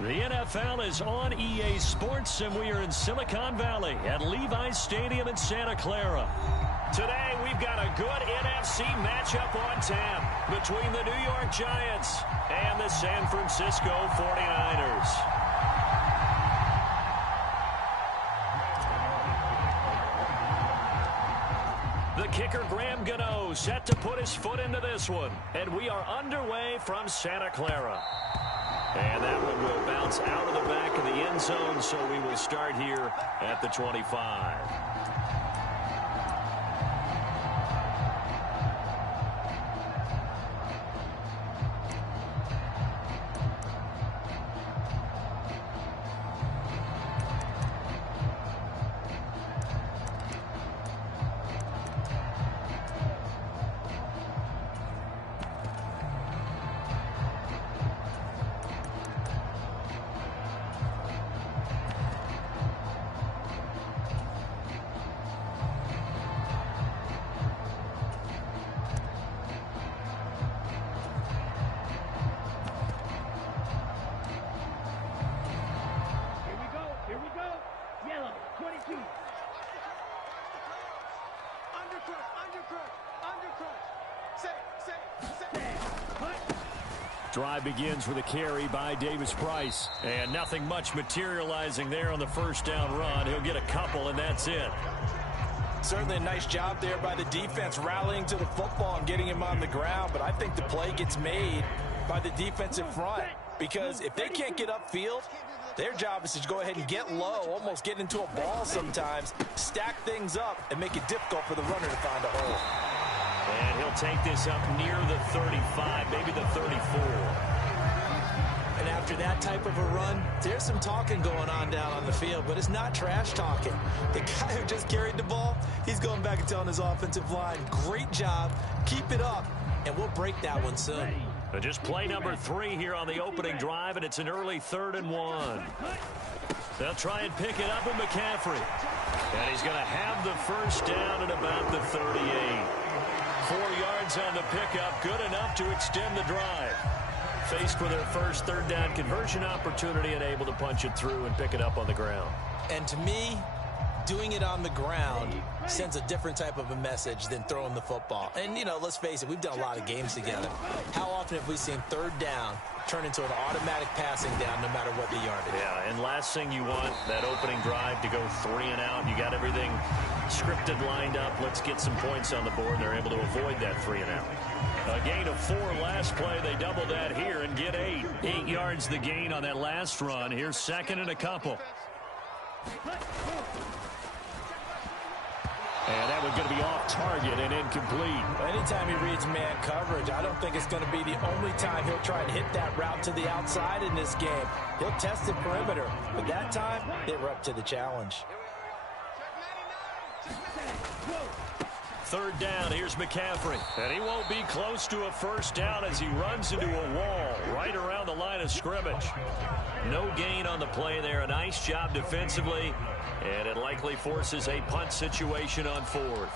The NFL is on EA Sports, and we are in Silicon Valley at Levi's Stadium in Santa Clara. Today, we've got a good NFC matchup on tap between the New York Giants and the San Francisco 49ers. The kicker, Graham Gano, set to put his foot into this one. And we are underway from Santa Clara. And that one will bounce out of the back of the end zone, so we will start here at the 25. Drive begins with a carry by Davis Price. And nothing much materializing there on the first down run. He'll get a couple, and that's it. Certainly a nice job there by the defense rallying to the football and getting him on the ground. But I think the play gets made by the defensive front. Because if they can't get upfield, their job is to go ahead and get low, almost get into a ball sometimes, stack things up, and make it difficult for the runner to find a hole. And he'll take this up near the 35, maybe the 34. And after that type of a run, there's some talking going on down on the field, but it's not trash talking. The guy who just carried the ball, he's going back and telling his offensive line, great job, keep it up, and we'll break that one soon. But just play number 3 here on the opening drive, and it's an early 3rd and 1. They'll try and pick it up with McCaffrey. And he's going to have the first down at about the 38. 4 yards on the pickup, good enough to extend the drive. Faced with their first 3rd down conversion opportunity and able to punch it through and pick it up on the ground. And to me, doing it on the ground sends a different type of a message than throwing the football. And, you know, let's face it, we've done a lot of games together. How often have we seen 3rd down turn into an automatic passing down no matter what the yardage? Yeah, and last thing you want, that opening drive to go 3 and out. You got everything scripted, lined up. Let's get some points on the board. They're able to avoid that 3 and out. A gain of 4 last play. They double that here and get 8. 8 yards the gain on that last run. Here's 2nd and a couple. And that one's going to be off target and incomplete. Anytime he reads man coverage, I don't think it's going to be the only time he'll try and hit that route to the outside in this game. He'll test the perimeter, but that time, they were up to the challenge. 3rd down, here's McCaffrey. And he won't be close to a first down as he runs into a wall right around the line of scrimmage. No gain on the play there. A nice job defensively. And it likely forces a punt situation on 4th.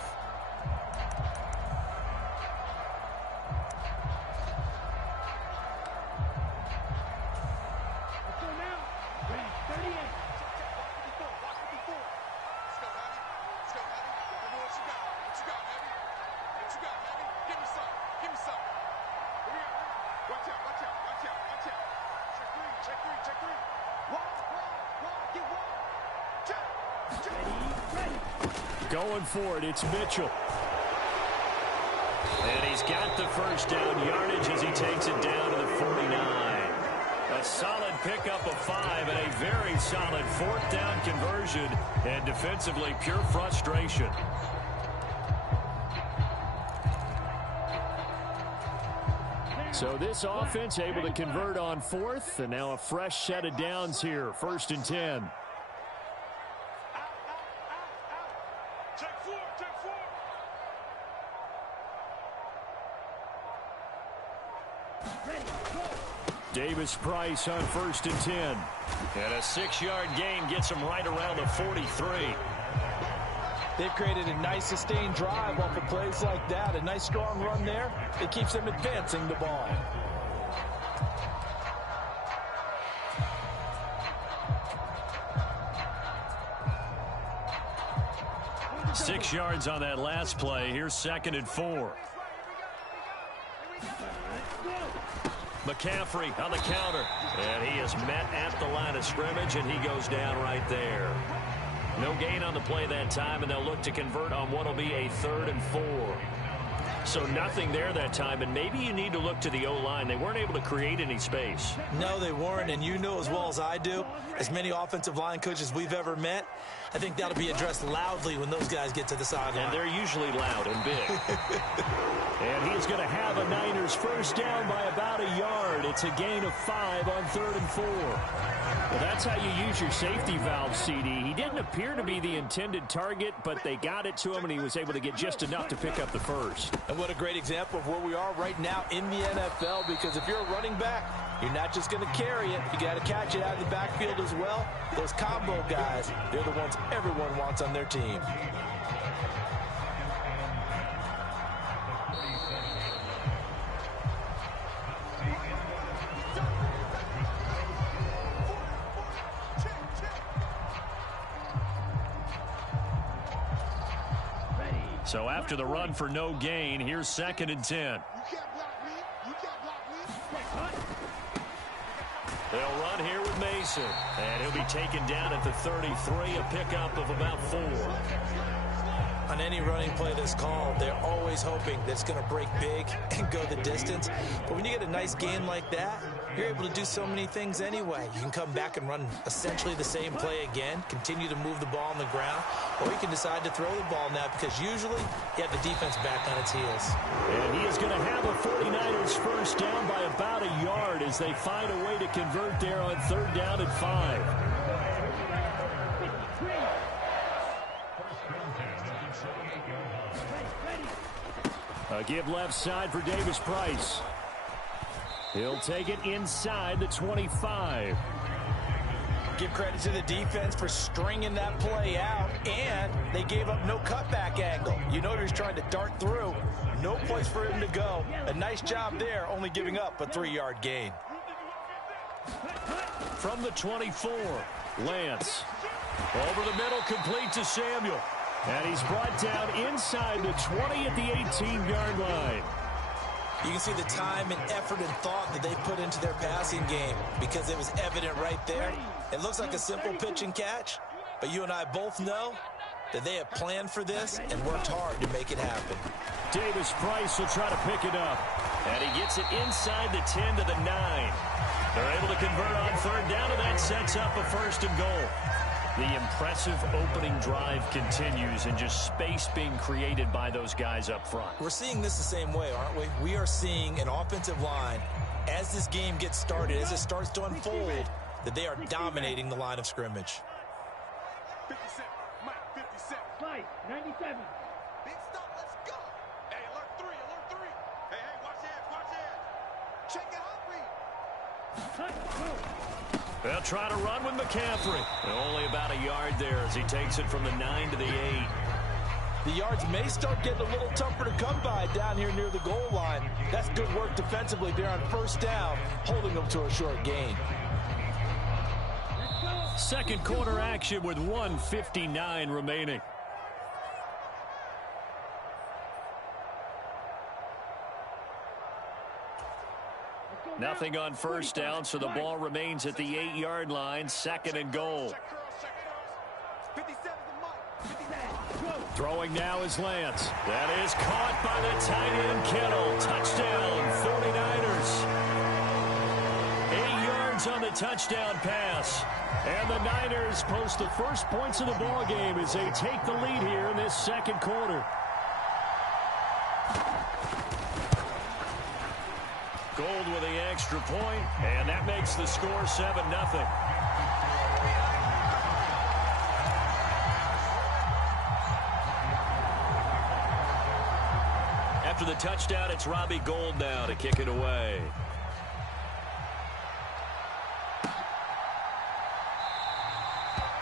Going for it, it's Mitchell. And he's got the first down yardage as he takes it down to the 49. A solid pickup of 5 and a very solid 4th down conversion. And defensively, pure frustration. So this offense able to convert on 4th, and now a fresh set of downs here, 1st and 10. Davis Price on 1st and 10. And a 6-yard gain gets him right around the 43. They've created a nice sustained drive off of plays like that. A nice strong run there. It keeps them advancing the ball. 6 yards on that last play. Here's 2nd and 4. McCaffrey on the counter. And he is met at the line of scrimmage, and he goes down right there. No gain on the play that time, and they'll look to convert on what will be a 3rd and 4. So nothing there that time, and maybe you need to look to the O-line. They weren't able to create any space. No, they weren't, and you know as well as I do, as many offensive line coaches we've ever met, I think that'll be addressed loudly when those guys get to the sideline. And they're usually loud and big. And he's going to have a Niners first down by about a yard. It's a gain of 5 on 3rd and 4. Well, that's how you use your safety valve, CD. He didn't appear to be the intended target, but they got it to him, and he was able to get just enough to pick up the first. And what a great example of where we are right now in the NFL, because if you're a running back, you're not just going to carry it. You got to catch it out of the backfield as well. Those combo guys, they're the ones everyone wants on their team. So after the run for no gain, here's 2nd and 10. They'll run here with Mason. And he'll be taken down at the 33, a pickup of about 4. On any running play that's called, they're always hoping that it's going to break big and go the distance. But when you get a nice gain like that, you're able to do so many things anyway. You can come back and run essentially the same play again, continue to move the ball on the ground, or you can decide to throw the ball now because usually you have the defense back on its heels. And he is going to have a 49ers first down by about a yard as they find a way to convert there on 3rd down and 5. A give left side for Davis Price. He'll take it inside the 25. Give credit to the defense for stringing that play out, and they gave up no cutback angle. You know he's trying to dart through. No place for him to go. A nice job there, only giving up a 3-yard gain. From the 24, Lance. Over the middle, complete to Samuel. And he's brought down inside the 20 at the 18-yard line. You can see the time and effort and thought that they put into their passing game because it was evident right there. It looks like a simple pitch and catch, but you and I both know that they have planned for this and worked hard to make it happen. Davis Price will try to pick it up. And he gets it inside the 10 to the 9. They're able to convert on 3rd down, and that sets up a 1st and goal. The impressive opening drive continues, and just space being created by those guys up front. We're seeing this the same way, aren't we? We are seeing an offensive line, as this game gets started, as it starts to unfold, that they are dominating the line of scrimmage. 57, Mike, 57. Mike, 97. Big stop, let's go. Hey, alert 3, alert 3. Hey, watch that. Check it out, They'll try to run with McCaffrey. Only about a yard there as he takes it from the 9 to the 8. The yards may start getting a little tougher to come by down here near the goal line. That's good work defensively there on 1st down, holding them to a short gain. 2nd quarter action with 1:59 remaining. Nothing on 1st down, so the ball remains at the 8-yard line. 2nd and goal. Throwing now is Lance. That is caught by the tight end Kittle. Touchdown, 49ers. 8 yards on the touchdown pass. And the Niners post the first points of the ball game as they take the lead here in this 2nd quarter. Gold with the extra point, and that makes the score 7-0. After the touchdown, it's Robbie Gould now to kick it away.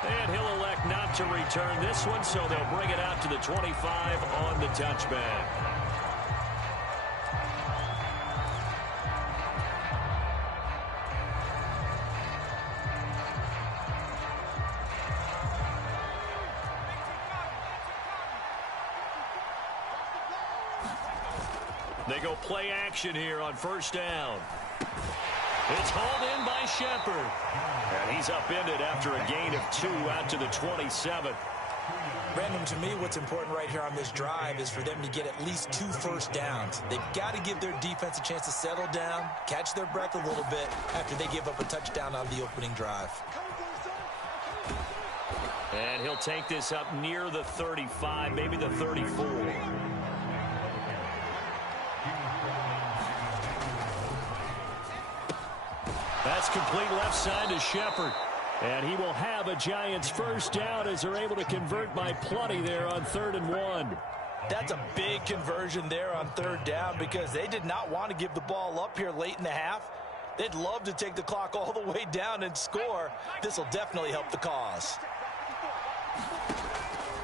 And he'll elect not to return this one, so they'll bring it out to the 25 on the touchback. They go play action here on first down. It's hauled in by Shepard. And he's upended after a gain of 2 out to the 27. Brandon, to me, what's important right here on this drive is for them to get at least 2 first downs. They've got to give their defense a chance to settle down, catch their breath a little bit after they give up a touchdown on the opening drive. And he'll take this up near the 35, maybe the 34. That's complete left side to Shepard. And he will have a Giants first down as they're able to convert by plenty there on 3rd and 1. That's a big conversion there on 3rd down because they did not want to give the ball up here late in the half. They'd love to take the clock all the way down and score. This will definitely help the cause.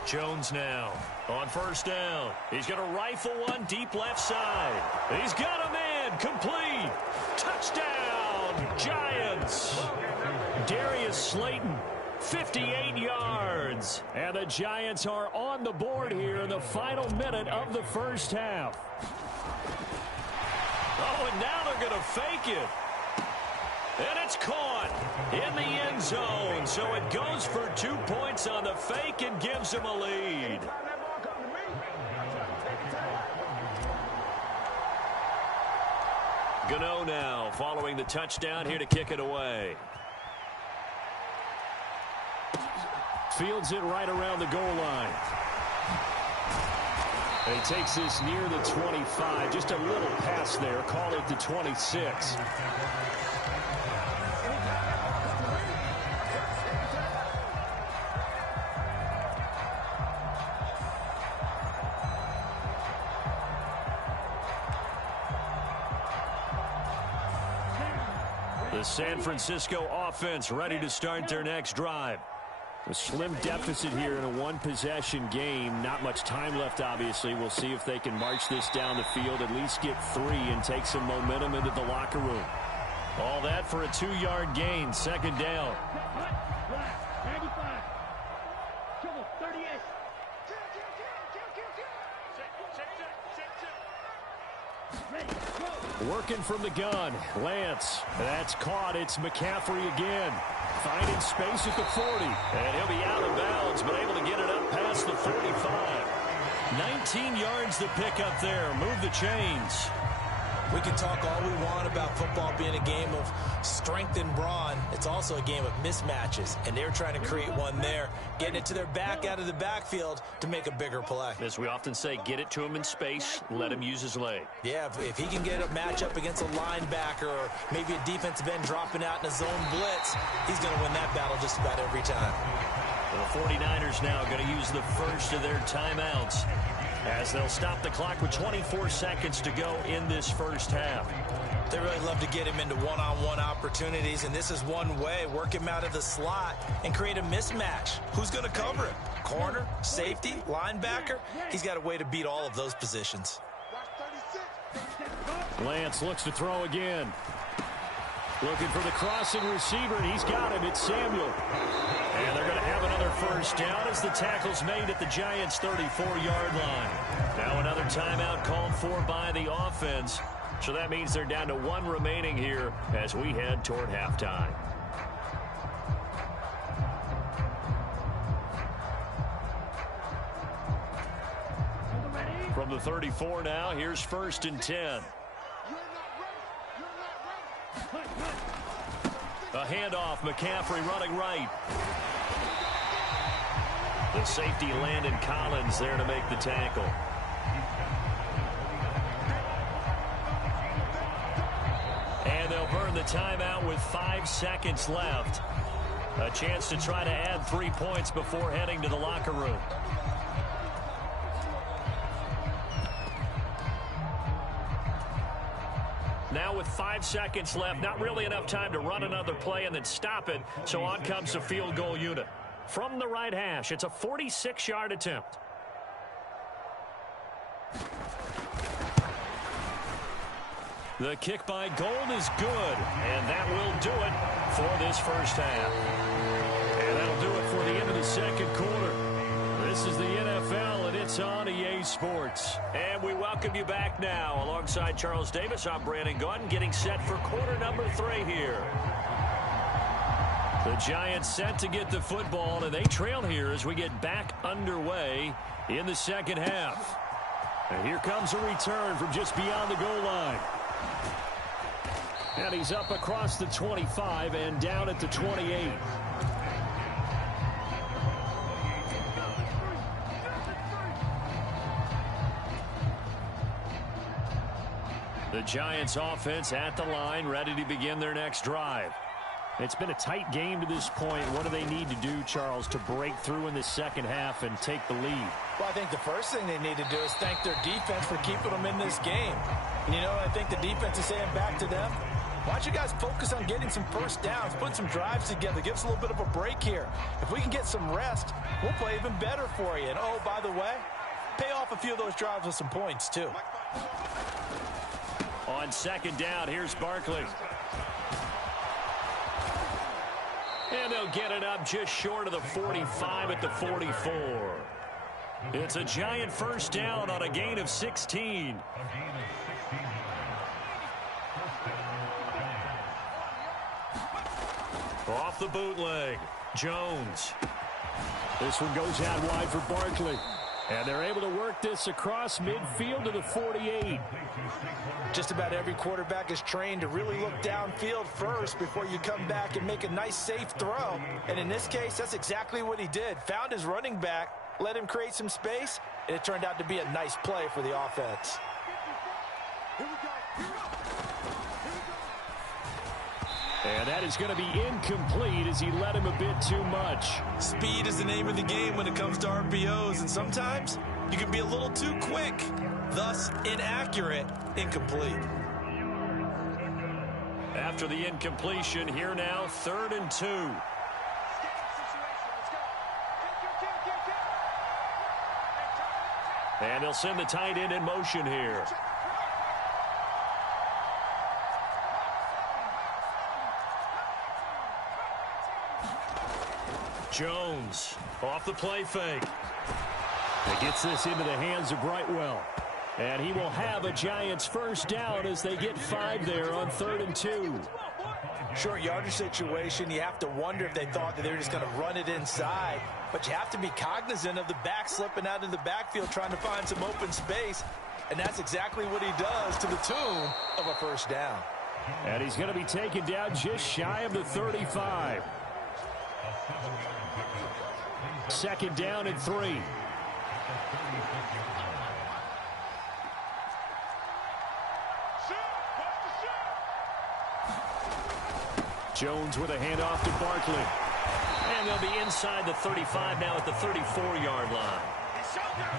Jones now on first down. He's going to rifle one deep left side. He's got a man complete. Touchdown, Giants. Darius Slayton, 58 yards. And the Giants are on the board here in the final minute of the first half. Oh, and now they're going to fake it. And it's caught in the end zone. So it goes for 2 points on the fake and gives them a lead. Gano now following the touchdown here to kick it away. Fields it right around the goal line. And he takes this near the 25. Just a little pass there. Call it the 26. The San Francisco offense ready to start their next drive. A slim deficit here in a one-possession game. Not much time left, obviously. We'll see if they can march this down the field, at least get 3 and take some momentum into the locker room. All that for a 2-yard gain, 2nd down. Working from the gun. Lance. That's caught. It's McCaffrey again. Finding space at the 40. And he'll be out of bounds, but able to get it up past the 45. 19 yards to pick up there. Move the chains. We can talk all we want about football being a game of strength and brawn. It's also a game of mismatches, and they're trying to create one there, getting it to their back out of the backfield to make a bigger play. As we often say, get it to him in space, let him use his leg. Yeah, if he can get a matchup against a linebacker or maybe a defensive end dropping out in a zone blitz, he's going to win that battle just about every time. The 49ers now going to use the first of their timeouts as they'll stop the clock with 24 seconds to go in this first half. They really love to get him into one-on-one opportunities, and this is one way. Work him out of the slot and create a mismatch. Who's going to cover him? Corner, safety, linebacker? He's got a way to beat all of those positions. Lance looks to throw again. Looking for the crossing receiver, and he's got him. It's Samuel. And they're going to have another first down as the tackle's made at the Giants' 34-yard line. Now another timeout called for by the offense. So that means they're down to 1 remaining here as we head toward halftime. From the 34 now, here's 1st and 10. A handoff, McCaffrey running right. The safety Landon Collins there to make the tackle. And they'll burn the timeout with 5 seconds left. A chance to try to add 3 points before heading to the locker room. Now with 5 seconds left, not really enough time to run another play and then stop it, so on comes the field goal unit. From the right hash, it's a 46-yard attempt. The kick by Gold is good, and that will do it for this first half. And that'll do it for the end of the second quarter. This is the NFL. and it's on EA Sports. And we welcome you back now. Alongside Charles Davis, I'm Brandon Gunn, getting set for quarter number 3 here. The Giants set to get the football, and they trail here as we get back underway in the second half. And here comes a return from just beyond the goal line. And he's up across the 25 and down at the 28. The Giants offense at the line, ready to begin their next drive. It's been a tight game to this point. What do they need to do, Charles, to break through in the second half and take the lead? Well, I think the first thing they need to do is thank their defense for keeping them in this game. And you know what I think the defense is saying back to them? Why don't you guys focus on getting some first downs, put some drives together, give us a little bit of a break here. If we can get some rest, we'll play even better for you. And, oh, by the way, pay off a few of those drives with some points, too. On second down, here's Barkley. And they'll get it up just short of the 45 at the 44. It's a Giant first down on a gain of 16. Off the bootleg, Jones. This one goes out wide for Barkley. And they're able to work this across midfield to the 48. Just about every quarterback is trained to really look downfield first before you come back and make a nice, safe throw. And in this case, that's exactly what he did. Found his running back, let him create some space, and it turned out to be a nice play for the offense. And that is going to be incomplete as he led him a bit too much. Speed is the name of the game when it comes to RPOs, and sometimes you can be a little too quick, thus inaccurate, incomplete. After the incompletion, here now, 3rd and 2. And they'll send the tight end in motion here. Jones off the play fake. He gets this into the hands of Brightwell. And he will have a Giants first down as they get 5 there on 3rd and 2. Short yardage situation, you have to wonder if they thought that they were just going to run it inside. But you have to be cognizant of the back slipping out of the backfield trying to find some open space. And that's exactly what he does to the tune of a first down. And he's going to be taken down just shy of the 35. 2nd down and 3. Jones with a handoff to Barkley. And they'll be inside the 35 now at the 34-yard line.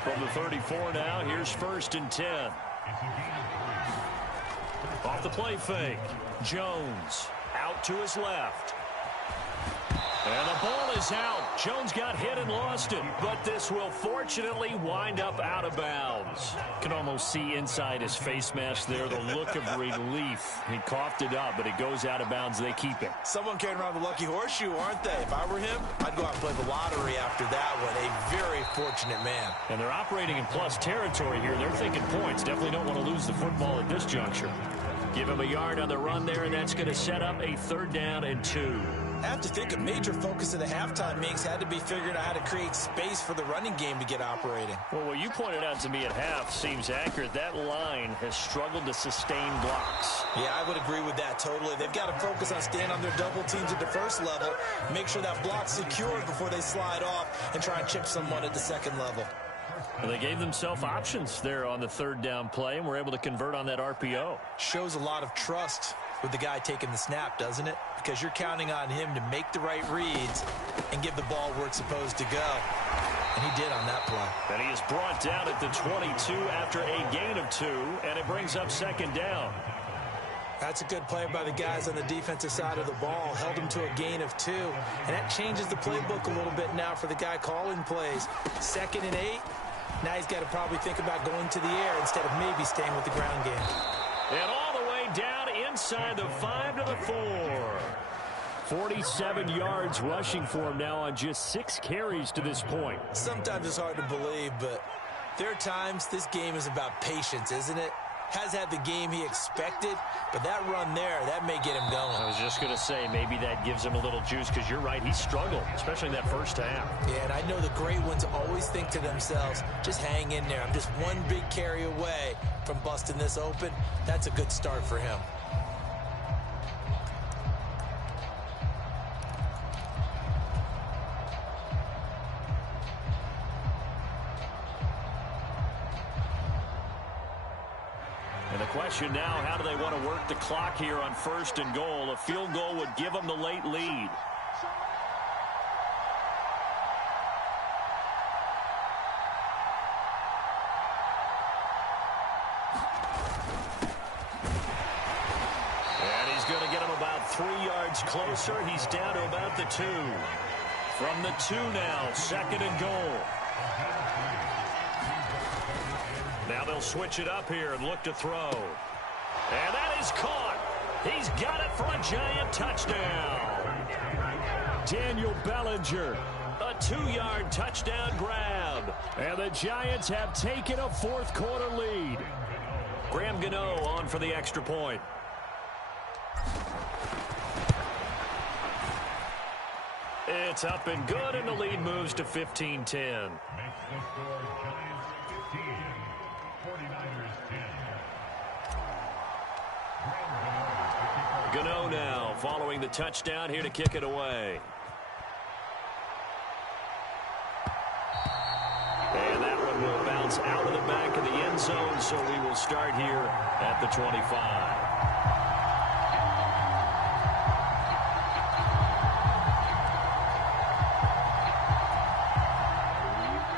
From the 34 now, here's 1st and 10. Off the play fake. Jones out to his left. And the ball is out. Jones got hit and lost it, but this will fortunately wind up out of bounds. Can almost see inside his face mask there the look of relief. He coughed it up, but it goes out of bounds. They keep it. Someone carrying around the lucky horseshoe, aren't they? If I were him, I'd go out and play the lottery after that one. A very fortunate man. And they're operating in plus territory here. They're thinking points. Definitely don't want to lose the football at this juncture. Give him a yard on the run there, and that's going to set up a 3rd down and 2. I have to think a major focus of the halftime meetings had to be figuring out how to create space for the running game to get operating. Well, what you pointed out to me at half seems accurate. That line has struggled to sustain blocks. Yeah, I would agree with that totally. They've got to focus on staying on their double teams at the first level, make sure that block's secured before they slide off and try and chip someone at the second level. Well, they gave themselves options there on the 3rd down play and were able to convert on that RPO. Shows a lot of trust with the guy taking the snap, doesn't it? Because you're counting on him to make the right reads and give the ball where it's supposed to go. And he did on that play. And he is brought down at the 22 after a gain of 2, and it brings up 2nd down. That's a good play by the guys on the defensive side of the ball. Held him to a gain of 2. And that changes the playbook a little bit now for the guy calling plays. 2nd and 8. Now he's got to probably think about going to the air instead of maybe staying with the ground game. And all the way down inside the 5 to the 4. 47 yards rushing for him now on just 6 carries to this point. Sometimes it's hard to believe, but There are times this game is about patience, isn't it? Has had the game he expected, but that run there, that may get him going. I was just going to say, maybe that gives him a little juice, because you're right, he struggled, especially in that first half. Yeah, and I know the great ones always think to themselves, just hang in there. I'm just one big carry away from busting this open. That's a good start for him. And the question now, how do they want to work the clock here on 1st and goal? A field goal would give them the late lead. And he's going to get him about 3 yards closer. He's down to about the 2. From the 2 now, 2nd and goal. Now they'll switch it up here and look to throw. And that is caught. He's got it for a giant touchdown. Daniel Bellinger, a 2-yard touchdown grab. And the Giants have taken a 4th quarter lead. Graham Gano on for the extra point. It's up and good, and the lead moves to 15-10. Gano now following the touchdown, here to kick it away. And that one will bounce out of the back of the end zone, so we will start here at the 25.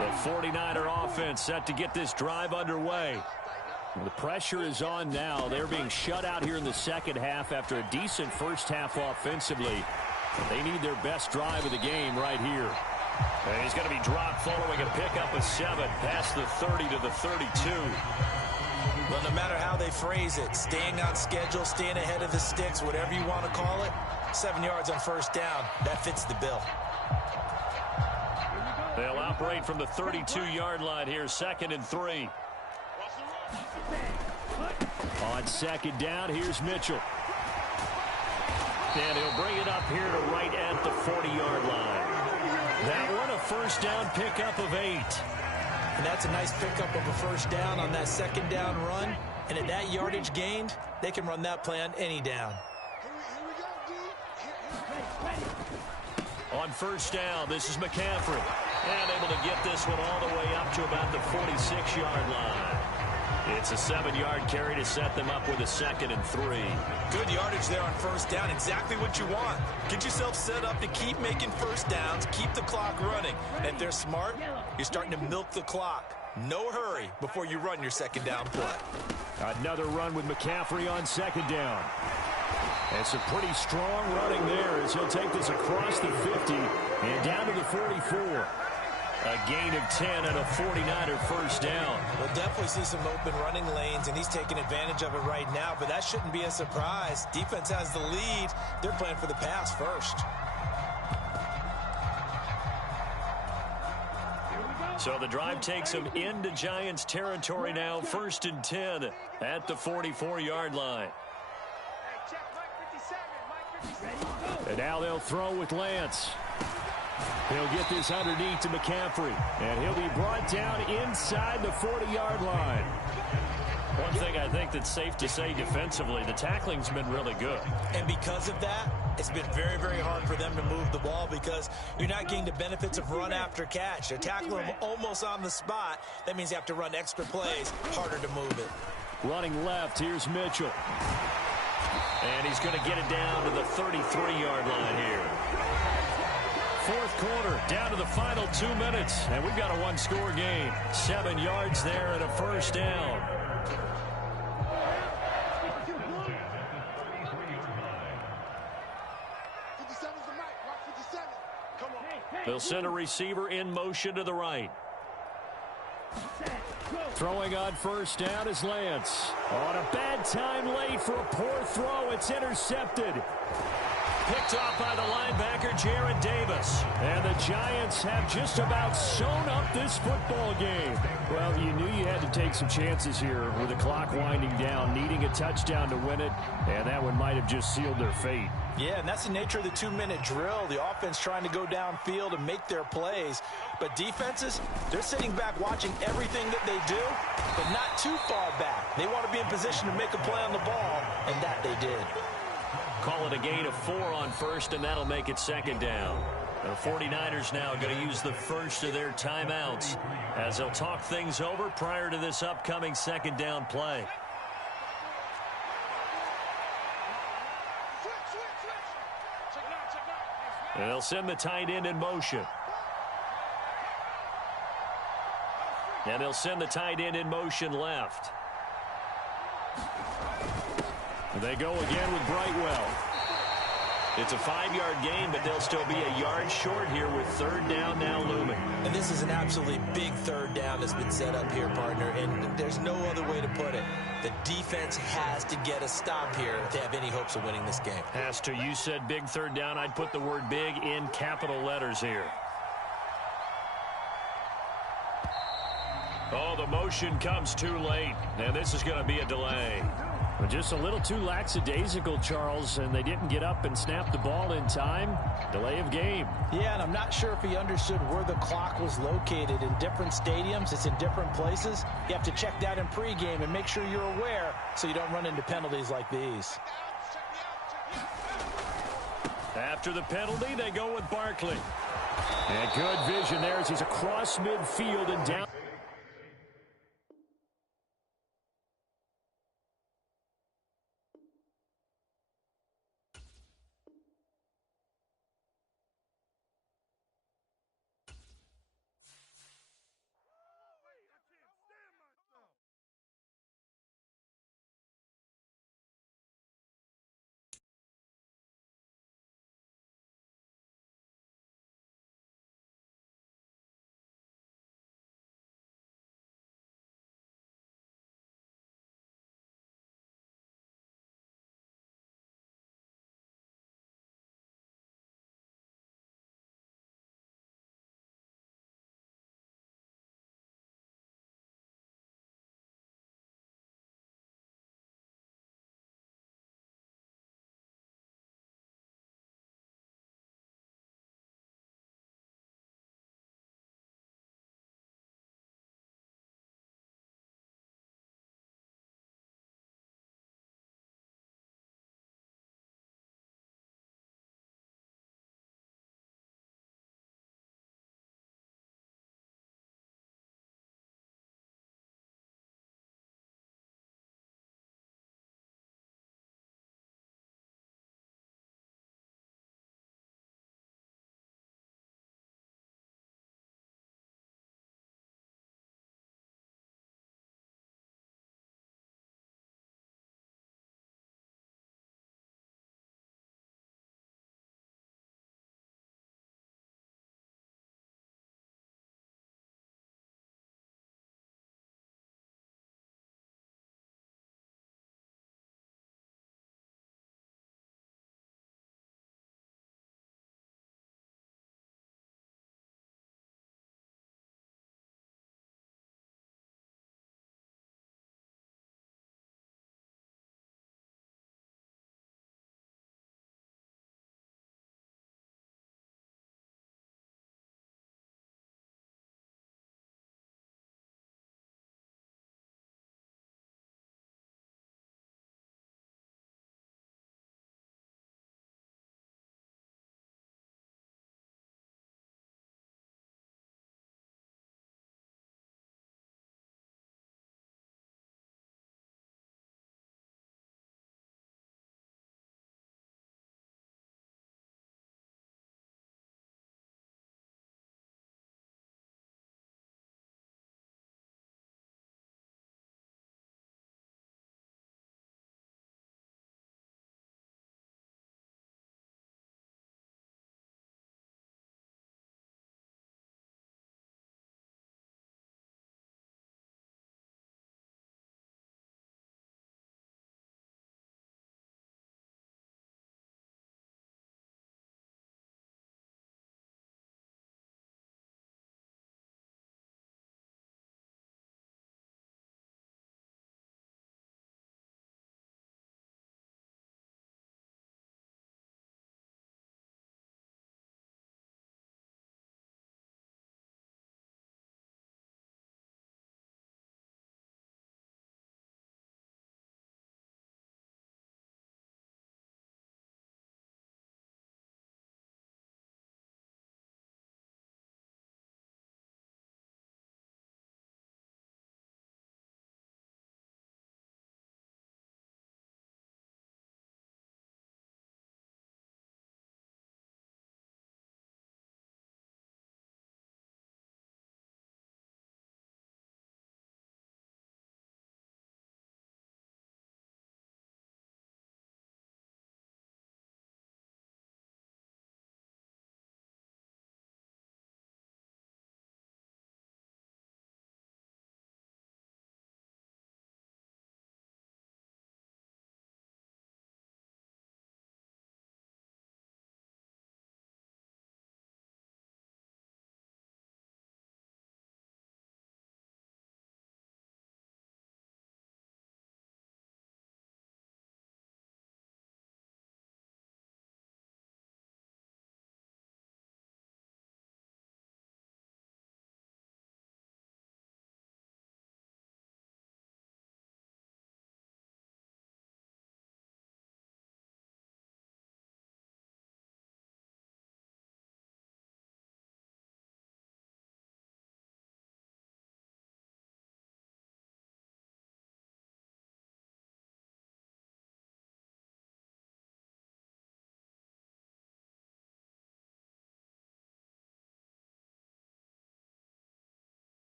The 49er offense set to get this drive underway. The pressure is on now. They're being shut out here in the second half after a decent first half offensively. They need their best drive of the game right here. And he's going to be dropped following a pickup of 7 past the 30 to the 32. Well, no matter how they phrase it, staying on schedule, staying ahead of the sticks, whatever you want to call it, 7 yards on 1st down, that fits the bill. They'll operate from the 32-yard line here, 2nd and 3. On 2nd down, here's Mitchell. And he'll bring it up here to right at the 40-yard line. That one, a 1st down pickup of 8. And that's a nice pickup of a 1st down on that 2nd down run. And at that yardage gained, they can run that play on any down. On 1st down, this is McCaffrey. And able to get this one all the way up to about the 46-yard line. It's a 7-yard carry to set them up with a 2nd and 3. Good yardage there on 1st down. Exactly what you want. Get yourself set up to keep making 1st downs, keep the clock running. And if they're smart, you're starting to milk the clock. No hurry before you run your 2nd down play. Another run with McCaffrey on 2nd down. And some pretty strong running there as he'll take this across the 50 and down to the 44. A gain of 10 and a 49er 1st down. We'll definitely see some open running lanes, and he's taking advantage of it right now, but that shouldn't be a surprise. Defense has the lead. They're playing for the pass first. So the drive takes them into Giants territory now, 1st and 10 at the 44-yard line. And now they'll throw with Lance. He'll get this underneath to McCaffrey. And he'll be brought down inside the 40-yard line. One thing I think that's safe to say defensively, the tackling's been really good. And because of that, it's been very, very hard for them to move the ball because you're not getting the benefits of run after catch. They're tackling them almost on the spot. That means you have to run extra plays, harder to move it. Running left, here's Mitchell. And he's going to get it down to the 33-yard line here. 4th quarter, down to the final 2 minutes. And we've got a 1-score game. 7 yards there and a 1st down. They'll send a receiver in motion to the right. Throwing on 1st down is Lance. On a bad time late for a poor throw. It's intercepted. picked off by the linebacker, Jared Davis. And the Giants have just about sewn up this football game. Well, you knew you had to take some chances here with the clock winding down, needing a touchdown to win it, and that one might have just sealed their fate. Yeah, and that's the nature of the 2-minute drill. The offense trying to go downfield and make their plays. But defenses, they're sitting back watching everything that they do, but not too far back. They want to be in position to make a play on the ball, and that they did. Call it a gain of 4 on first, and that'll make it second down. The 49ers now are going to use the first of their timeouts as they'll talk things over prior to this upcoming second down play. And they'll send the tight end in motion. And they'll send the tight end in motion left. They go again with Brightwell. It's a 5-yard gain, but they'll still be a yard short here with third down now looming. And this is an absolutely big third down that's been set up here, partner, and there's no other way to put it. The defense has to get a stop here to have any hopes of winning this game. Has to. You said big third down. I'd put the word big in capital letters here. Oh, the motion comes too late, and this is going to be a delay. Just a little too lackadaisical, Charles, and they didn't get up and snap the ball in time. Delay of game. Yeah, and I'm not sure if he understood where the clock was located. In different stadiums, it's in different places. You have to check that in pregame and make sure you're aware so you don't run into penalties like these. After the penalty, they go with Barkley. And good vision there as he's across midfield and down.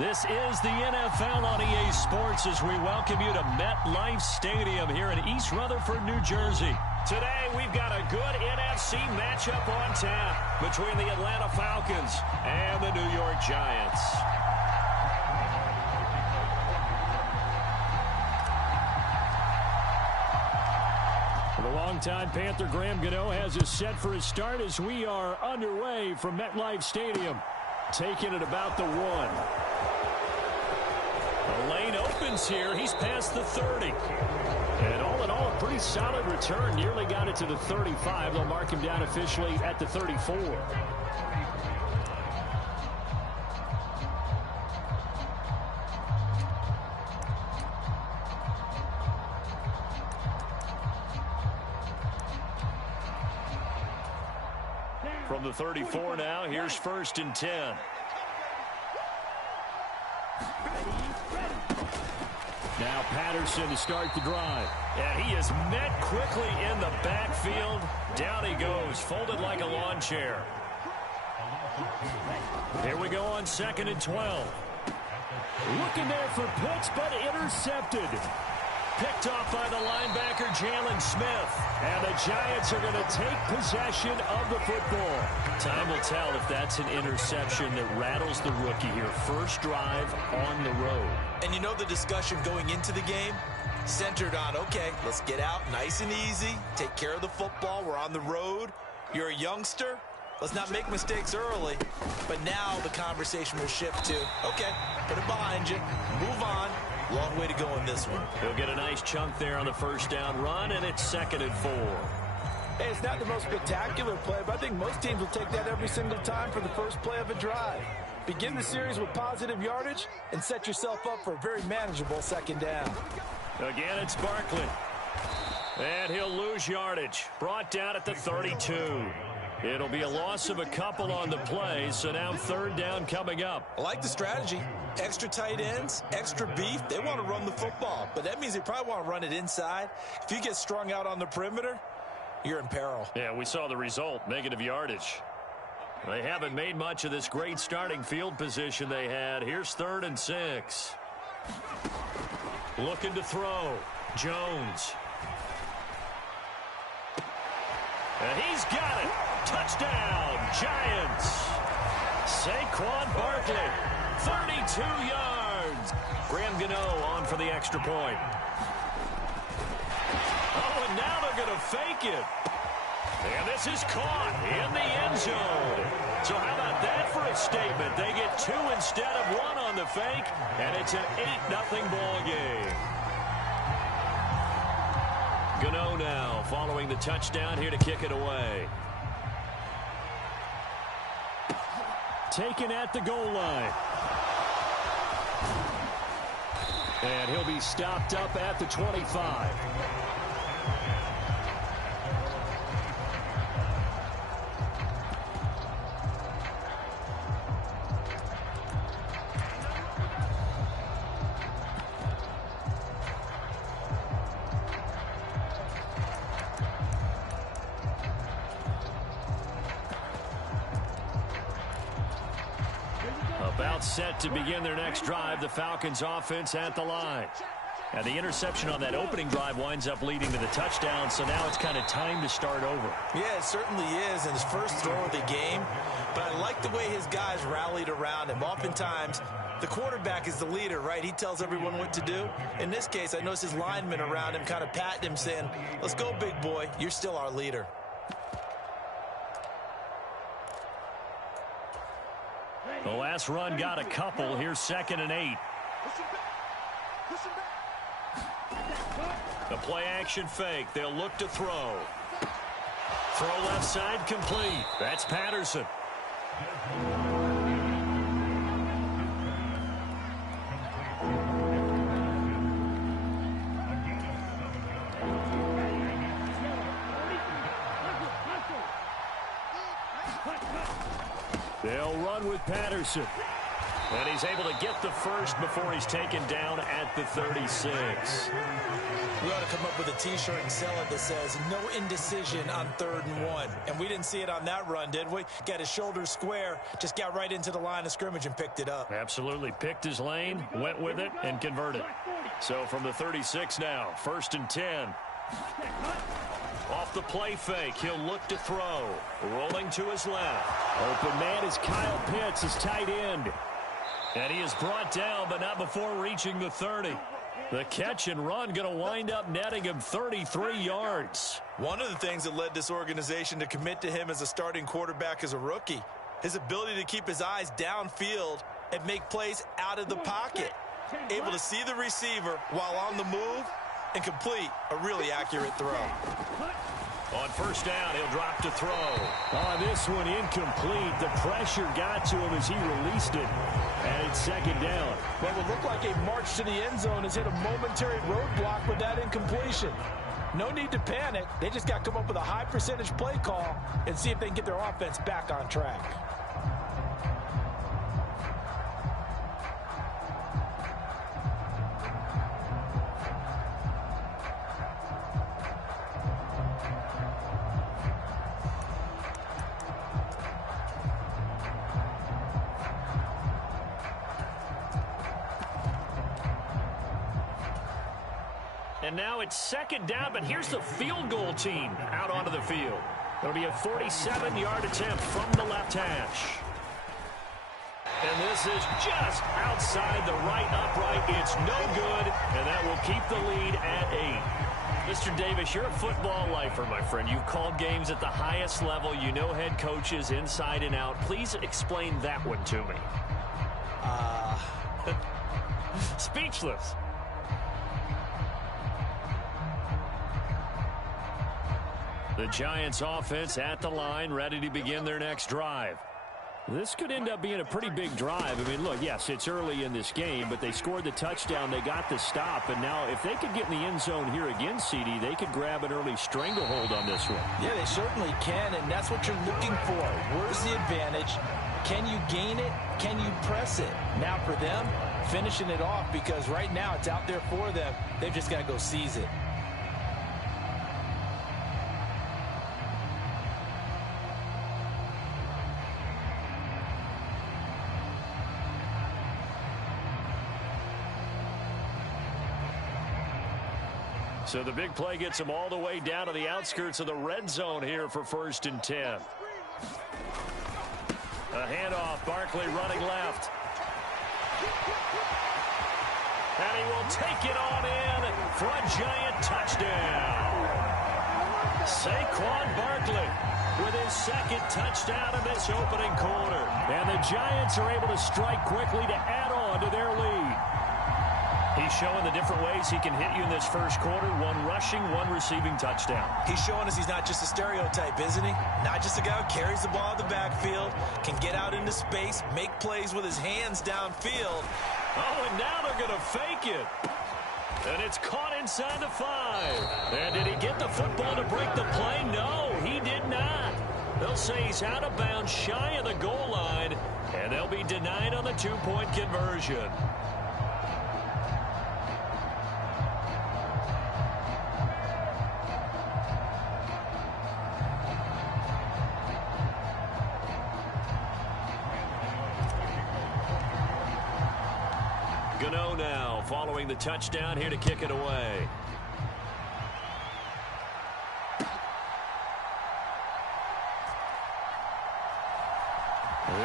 This is the NFL on EA Sports as we welcome you to MetLife Stadium here in East Rutherford, New Jersey. Today, we've got a good NFC matchup on tap between the Atlanta Falcons and the New York Giants. The longtime Panther Graham Gano has us set for his start as we are underway from MetLife Stadium. Taking it about the 1. The lane opens here. He's past the 30. And all in all, a pretty solid return. Nearly got it to the 35. They'll mark him down officially at the 34. From the 34 now, here's 1st and 10. Now Patterson to start the drive. And he is met quickly in the backfield. Down he goes, folded like a lawn chair. Here we go on 2nd and 12. Looking there for Pitts, but intercepted. Picked off by the linebacker, Jalen Smith. And the Giants are going to take possession of the football. Time will tell if that's an interception that rattles the rookie here. First drive on the road. And you know the discussion going into the game? Centered on, okay, let's get out nice and easy. Take care of the football. We're on the road. You're a youngster. Let's not make mistakes early. But now the conversation will shift to, okay, put it behind you. Move on. Long way to go in this one. He'll get a nice chunk there on the first down run, and it's 2nd and 4. Hey, it's not the most spectacular play, but I think most teams will take that every single time for the first play of a drive. Begin the series with positive yardage and set yourself up for a very manageable 2nd down. Again, it's Barkley. And he'll lose yardage. Brought down at the 32. It'll be a loss of a couple on the play, so now 3rd down coming up. I like the strategy. Extra tight ends, extra beef. They want to run the football, but that means they probably want to run it inside. If you get strung out on the perimeter, you're in peril. Yeah, we saw the result, negative yardage. They haven't made much of this great starting field position they had. Here's 3rd and 6. Looking to throw. Jones. And he's got it. Touchdown, Giants. Saquon Barkley, 32 yards. Graham Gano on for the extra point. Oh, and now they're going to fake it. And this is caught in the end zone. So how about that for a statement? They get 2 instead of 1 on the fake, and it's an 8-0 ball game. Gano now following the touchdown here to kick it away. Taken at the goal line. And he'll be stopped up at the 25. About set to begin their next drive, the Falcons offense at the line. And the interception on that opening drive winds up leading to the touchdown, so now it's kind of time to start over. Yeah, it certainly is in his first throw of the game. But I like the way his guys rallied around him. Oftentimes, the quarterback is the leader, right? He tells everyone what to do. In this case, I noticed his linemen around him kind of patting him, saying, let's go, big boy. You're still our leader. The last run got a couple. Here's 2nd and 8. The play action fake. They'll look to throw. Throw left side complete. That's Patterson. They'll run with Patterson. And he's able to get the first before he's taken down at the 36. We ought to come up with a T-shirt and sell it that says, no indecision on 3rd and 1. And we didn't see it on that run, did we? Got his shoulders square, just got right into the line of scrimmage and picked it up. Absolutely. Picked his lane, went with it, and converted. So from the 36 now, 1st and 10. Off the play fake, he'll look to throw. Rolling to his left. Open man is Kyle Pitts, his tight end. And he is brought down, but not before reaching the 30. The catch and run going to wind up netting him 33 yards. One of the things that led this organization to commit to him as a starting quarterback as a rookie, his ability to keep his eyes downfield and make plays out of the pocket. Able to see the receiver while on the move and complete a really accurate throw. On 1st down, he'll drop to throw. On this one, incomplete. The pressure got to him as he released it. And it's 2nd down. What would look like a march to the end zone has hit a momentary roadblock with that incompletion. No need to panic. They just got to come up with a high percentage play call and see if they can get their offense back on track. And now it's 2nd down, but here's the field goal team out onto the field. It'll be a 47-yard attempt from the left hash. And this is just outside the right upright. It's no good, and that will keep the lead at 8. Mr. Davis, you're a football lifer, my friend. You've called games at the highest level. You know head coaches inside and out. Please explain that one to me. Speechless. The Giants offense at the line, ready to begin their next drive. This could end up being a pretty big drive. I mean, look, yes, it's early in this game, but they scored the touchdown. They got the stop. And now if they could get in the end zone here again, CD, they could grab an early stranglehold on this one. Yeah, they certainly can, and that's what you're looking for. Where's the advantage? Can you gain it? Can you press it? Now for them, finishing it off, because right now it's out there for them. They've just got to go seize it. So the big play gets him all the way down to the outskirts of the red zone here for 1st and 10. A handoff, Barkley running left. And he will take it on in for a Giant touchdown. Saquon Barkley with his 2nd touchdown in this opening quarter. And the Giants are able to strike quickly to add on to their lead. He's showing the different ways he can hit you in this first quarter. 1 rushing, 1 receiving touchdown. He's showing us he's not just a stereotype, isn't he? Not just a guy who carries the ball in the backfield, can get out into space, make plays with his hands downfield. Oh, and now they're going to fake it. And it's caught inside the 5. And did he get the football to break the play? No, he did not. They'll say he's out of bounds, shy of the goal line, and they'll be denied on the 2-point conversion. Gano now following the touchdown here to kick it away.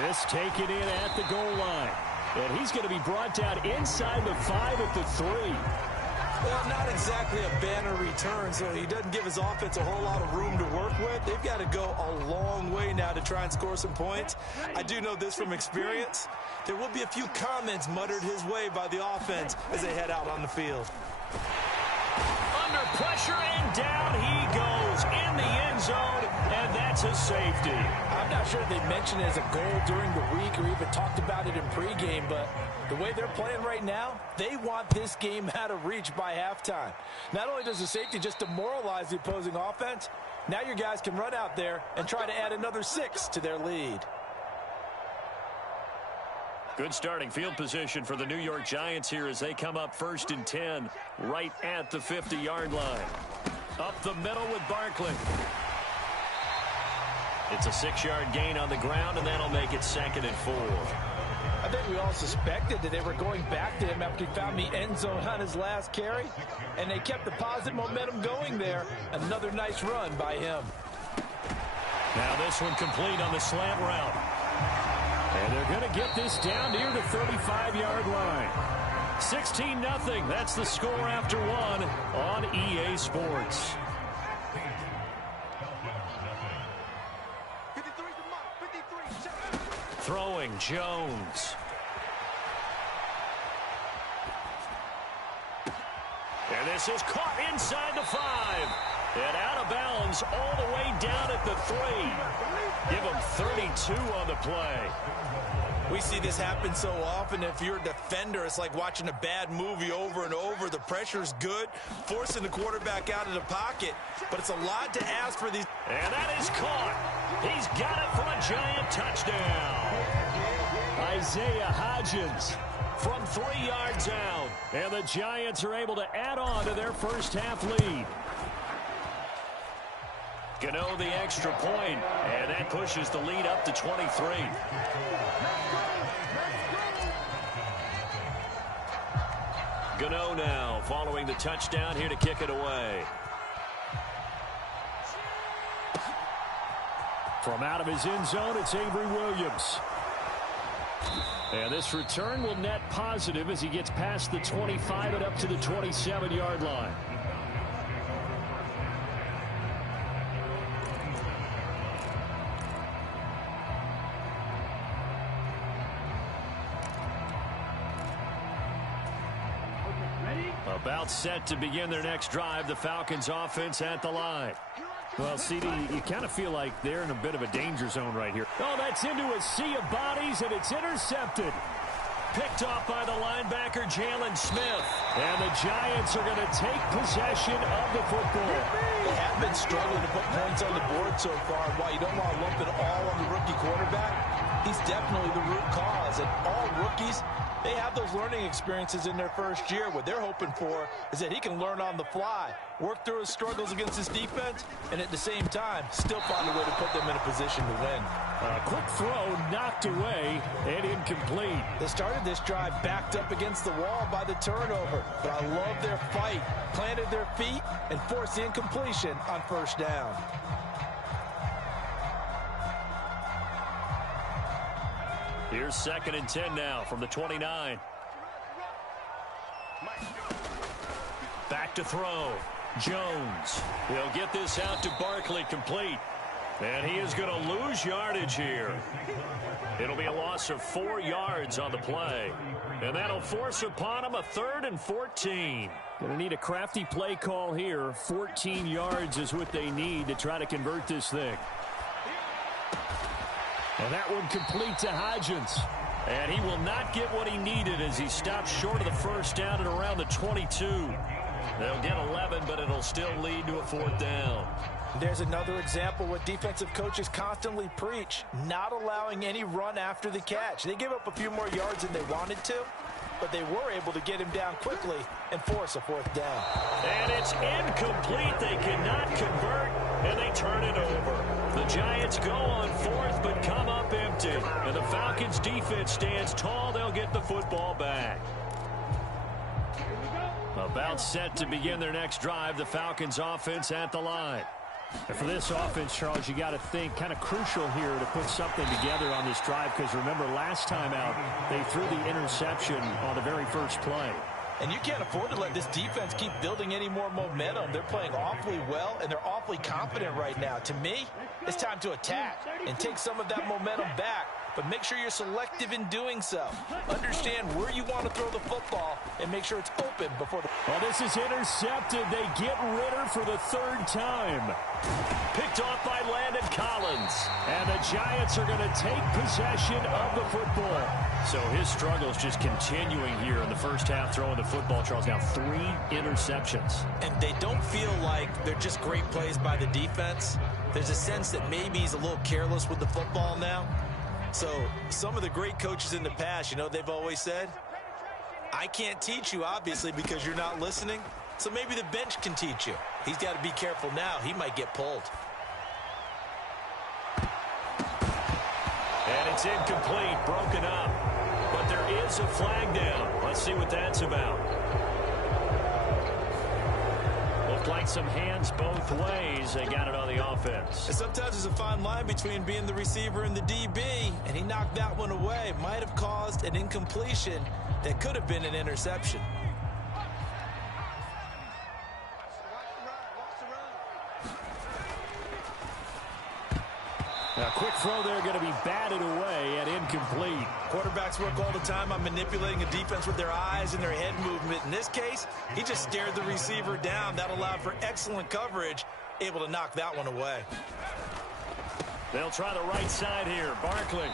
This taken in at the goal line. And he's going to be brought down inside the 5 at the 3. Well, not exactly a banner return, so he doesn't give his offense a whole lot of room to work with. They've got to go a long way now to try and score some points. I do know this from experience. There will be a few comments muttered his way by the offense as they head out on the field. Under pressure, and down he goes in the end zone, and that's a safety. I'm not sure if they mentioned it as a goal during the week or even talked about it in pregame, but the way they're playing right now, they want this game out of reach by halftime. Not only does the safety just demoralize the opposing offense, now your guys can run out there and try to add another 6 to their lead. Good starting field position for the New York Giants here as they come up 1st and 10 right at the 50-yard line. Up the middle with Barkley. It's a 6-yard gain on the ground, and that'll make it 2nd and 4. I think we all suspected that they were going back to him after he found the end zone on his last carry, and they kept the positive momentum going there. Another nice run by him. Now this one complete on the slant route. And they're going to get this down near the 35-yard line. 16-0. That's the score after one on EA Sports. Throwing Jones. And this is caught inside the 5. And out of bounds all the way down at the 3. Give him 32 on the play. We see this happen so often. If you're a defender, it's like watching a bad movie over and over. The pressure's good, forcing the quarterback out of the pocket. But it's a lot to ask for these. And that is caught. He's got it for a Giant touchdown. Isaiah Hodgins from 3 yards out. And the Giants are able to add on to their first half lead. Gano the extra point, and that pushes the lead up to 23. Gano now following the touchdown here to kick it away. From out of his end zone, it's Avery Williams. And this return will net positive as he gets past the 25 and up to the 27-yard line. About set to begin their next drive, the Falcons offense at the line. Well, CD, you kind of feel like they're in a bit of a danger zone right here. Oh, that's into a sea of bodies, and it's intercepted. Picked off by the linebacker, Jalen Smith. And the Giants are going to take possession of the football. They have been struggling to put points on the board so far. While you don't want to lump it all on the rookie quarterback, he's definitely the root cause. And all rookies, they have those learning experiences in their first year. What they're hoping for is that he can learn on the fly, work through his struggles against his defense, and at the same time, still find a way to put them in a position to win. A quick throw knocked away and incomplete. They started this drive backed up against the wall by the turnover, but I love their fight. Planted their feet and forced the incompletion on first down. Here's 2nd and 10 now from the 29. Back to throw. Jones. He'll get this out to Barkley complete. And he is going to lose yardage here. It'll be a loss of 4 yards on the play. And that'll force upon him a 3rd and 14. Going to need a crafty play call here. 14 yards is what they need to try to convert this thing. And that one complete to Hodgins. And he will not get what he needed as he stops short of the first down at around the 22. They'll get 11, but it'll still lead to a 4th down. There's another example what defensive coaches constantly preach, not allowing any run after the catch. They give up a few more yards than they wanted to, but they were able to get him down quickly and force a 4th down. And it's incomplete. They cannot convert, and they turn it over. The Giants go on 4th, but come up empty. And the Falcons' defense stands tall. They'll get the football back. About set to begin their next drive, the Falcons' offense at the line. And for this offense, Charles, you got to think kind of crucial here to put something together on this drive, because remember last time out they threw the interception on the very first play. And you can't afford to let this defense keep building any more momentum. They're playing awfully well, and they're awfully confident right now. To me, it's time to attack and take some of that momentum back, but make sure you're selective in doing so. Understand where you want to throw the football and make sure it's open before the... Well, this is intercepted. They get Ritter for the 3rd time. Picked off by Landon Collins. And the Giants are going to take possession of the football. So his struggles just continuing here in the first half throwing the football, Charles. Now 3 interceptions. And they don't feel like they're just great plays by the defense. There's a sense that maybe he's a little careless with the football now. So some of the great coaches in the past, you know, they've always said, I can't teach you, obviously, because you're not listening. So maybe the bench can teach you. He's got to be careful now. He might get pulled. And it's incomplete, broken up. But there is a flag down. Let's see what that's about. Looked like some hands both ways. They got it on the offense. And sometimes there's a fine line between being the receiver and the DB, and he knocked that one away. Might have caused an incompletion that could have been an interception. A quick throw there going to be batted away and incomplete. Quarterbacks work all the time on manipulating a defense with their eyes and their head movement. In this case, he just stared the receiver down. That allowed for excellent coverage, able to knock that one away. They'll try the right side here. Barkley.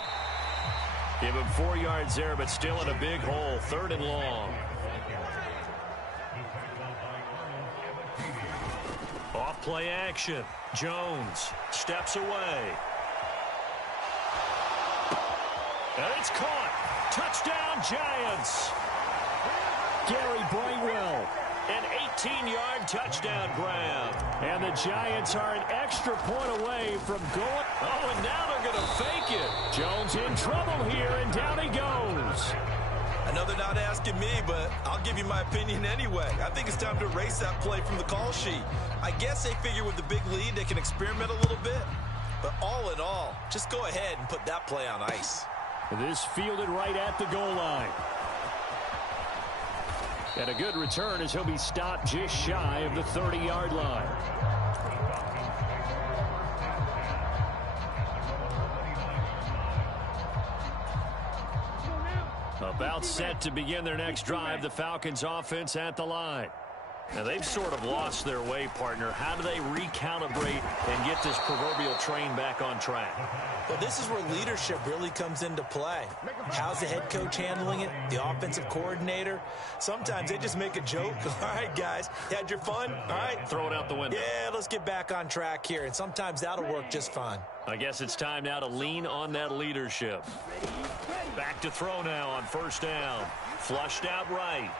Give him 4 yards there, but still in a big hole. 3rd and long. Off play action. Jones steps away. And it's caught. Touchdown, Giants. Gary Brightwell. An 18-yard touchdown grab. And the Giants are an extra point away from going. Oh, and now they're going to fake it. Jones in trouble here, and down he goes. I know they're not asking me, but I'll give you my opinion anyway. I think it's time to erase that play from the call sheet. I guess they figure with the big lead they can experiment a little bit. But all in all, just go ahead and put that play on ice. This fielded right at the goal line. And a good return as he'll be stopped just shy of the 30-yard line. About set to begin their next drive, the Falcons offense at the line. Now, they've sort of lost their way, partner. How do they recalibrate and get this proverbial train back on track? Well, this is where leadership really comes into play. How's the head coach handling it? The offensive coordinator? Sometimes they just make a joke. All right, guys, you had your fun? All right. Throw it out the window. Yeah, let's get back on track here. And sometimes that'll work just fine. I guess it's time now to lean on that leadership. Back to throw now on 1st down. Flushed out right.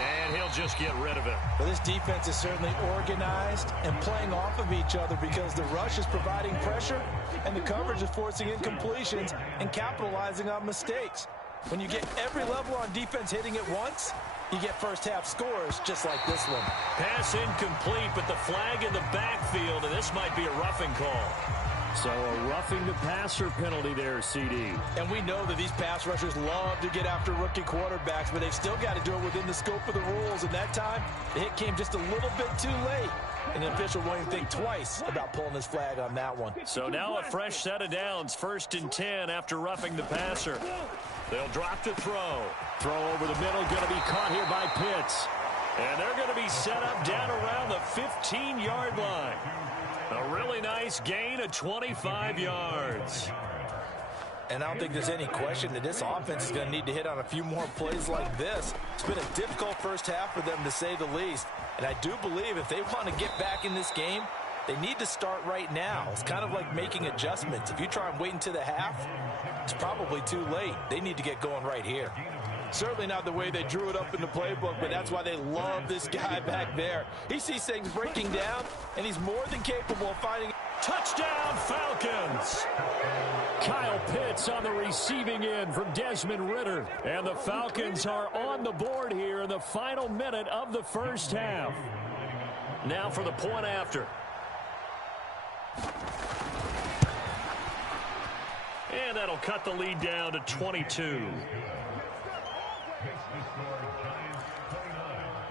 And he'll just get rid of it. Well, this defense is certainly organized and playing off of each other because the rush is providing pressure and the coverage is forcing incompletions and capitalizing on mistakes. When you get every level on defense hitting it once, you get first half scores just like this one. Pass incomplete, but the flag in the backfield, and this might be a roughing call. So a roughing the passer penalty there, CD. And we know that these pass rushers love to get after rookie quarterbacks, but they've still got to do it within the scope of the rules. And that time, the hit came just a little bit too late. And the official won't even think twice about pulling his flag on that one. So now a fresh set of downs, 1st and 10 after roughing the passer. They'll drop to throw. Throw over the middle, going to be caught here by Pitts. And they're going to be set up down around the 15-yard line. A really nice gain of 25 yards. And I don't think there's any question that this offense is going to need to hit on a few more plays like this. It's been a difficult first half for them, to say the least. And I do believe if they want to get back in this game, they need to start right now. It's kind of like making adjustments. If you try and wait until the half, it's probably too late. They need to get going right here. Certainly not the way they drew it up in the playbook, but that's why they love this guy back there. He sees things breaking down, and he's more than capable of finding. Touchdown, Falcons! Kyle Pitts on the receiving end from Desmond Ridder. And the Falcons are on the board here in the final minute of the first half. Now for the point after. And that'll cut the lead down to 22.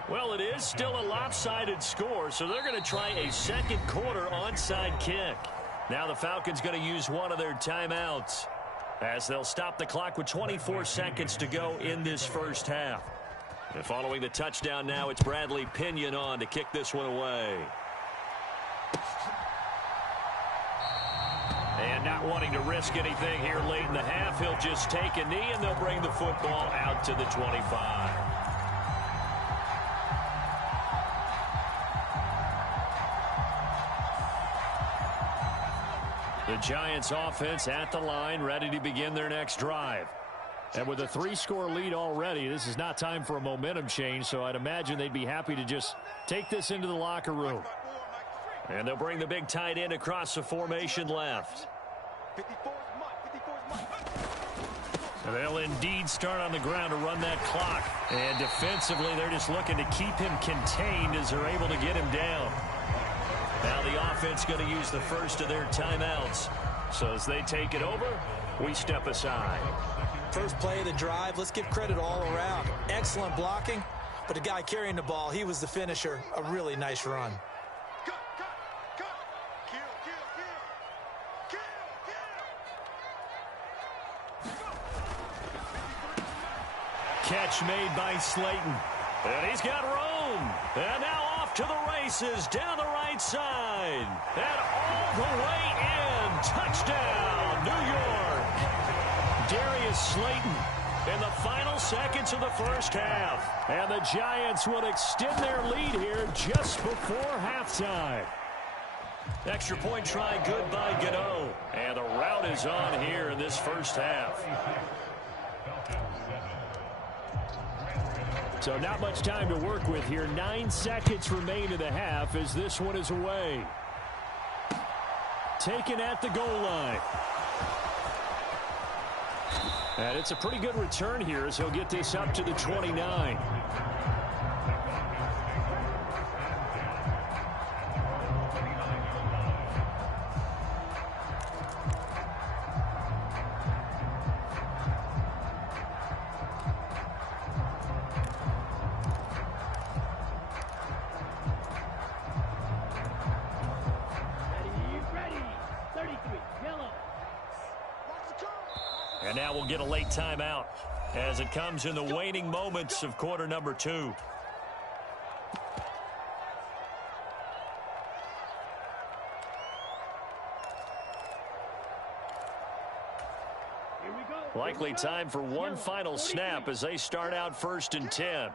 Well, it is still a lopsided score, so they're going to try a second quarter onside kick. Now the Falcons going to use one of their timeouts as they'll stop the clock with 24 seconds to go in this first half. And following the touchdown now, it's Bradley Pinion on to kick this one away. And not wanting to risk anything here late in the half, he'll just take a knee and they'll bring the football out to the 25. The Giants offense at the line, ready to begin their next drive. And with a 3-score lead already, this is not time for a momentum change, so I'd imagine they'd be happy to just take this into the locker room. And they'll bring the big tight end across the formation left. And they'll indeed start on the ground to run that clock. And defensively, they're just looking to keep him contained as they're able to get him down. Now the offense going to use the first of their timeouts. So as they take it over, we step aside. First play of the drive, let's give credit all around. Excellent blocking, but the guy carrying the ball, he was the finisher. A really nice run. Catch made by Slayton. And he's got room. And now off to the races down the right side. And all the way in. Touchdown, New York. Darius Slayton in the final seconds of the first half. And the Giants would extend their lead here just before halftime. Extra point try good by Gano. And the route is on here in this first half. So not much time to work with here. 9 seconds remain in the half as this one is away. Taken at the goal line. And it's a pretty good return here as he'll get this up to the 29. And now we'll get a late timeout as it comes in the waning moments of quarter number 2. Likely time for one final snap as they start out 1st and 10.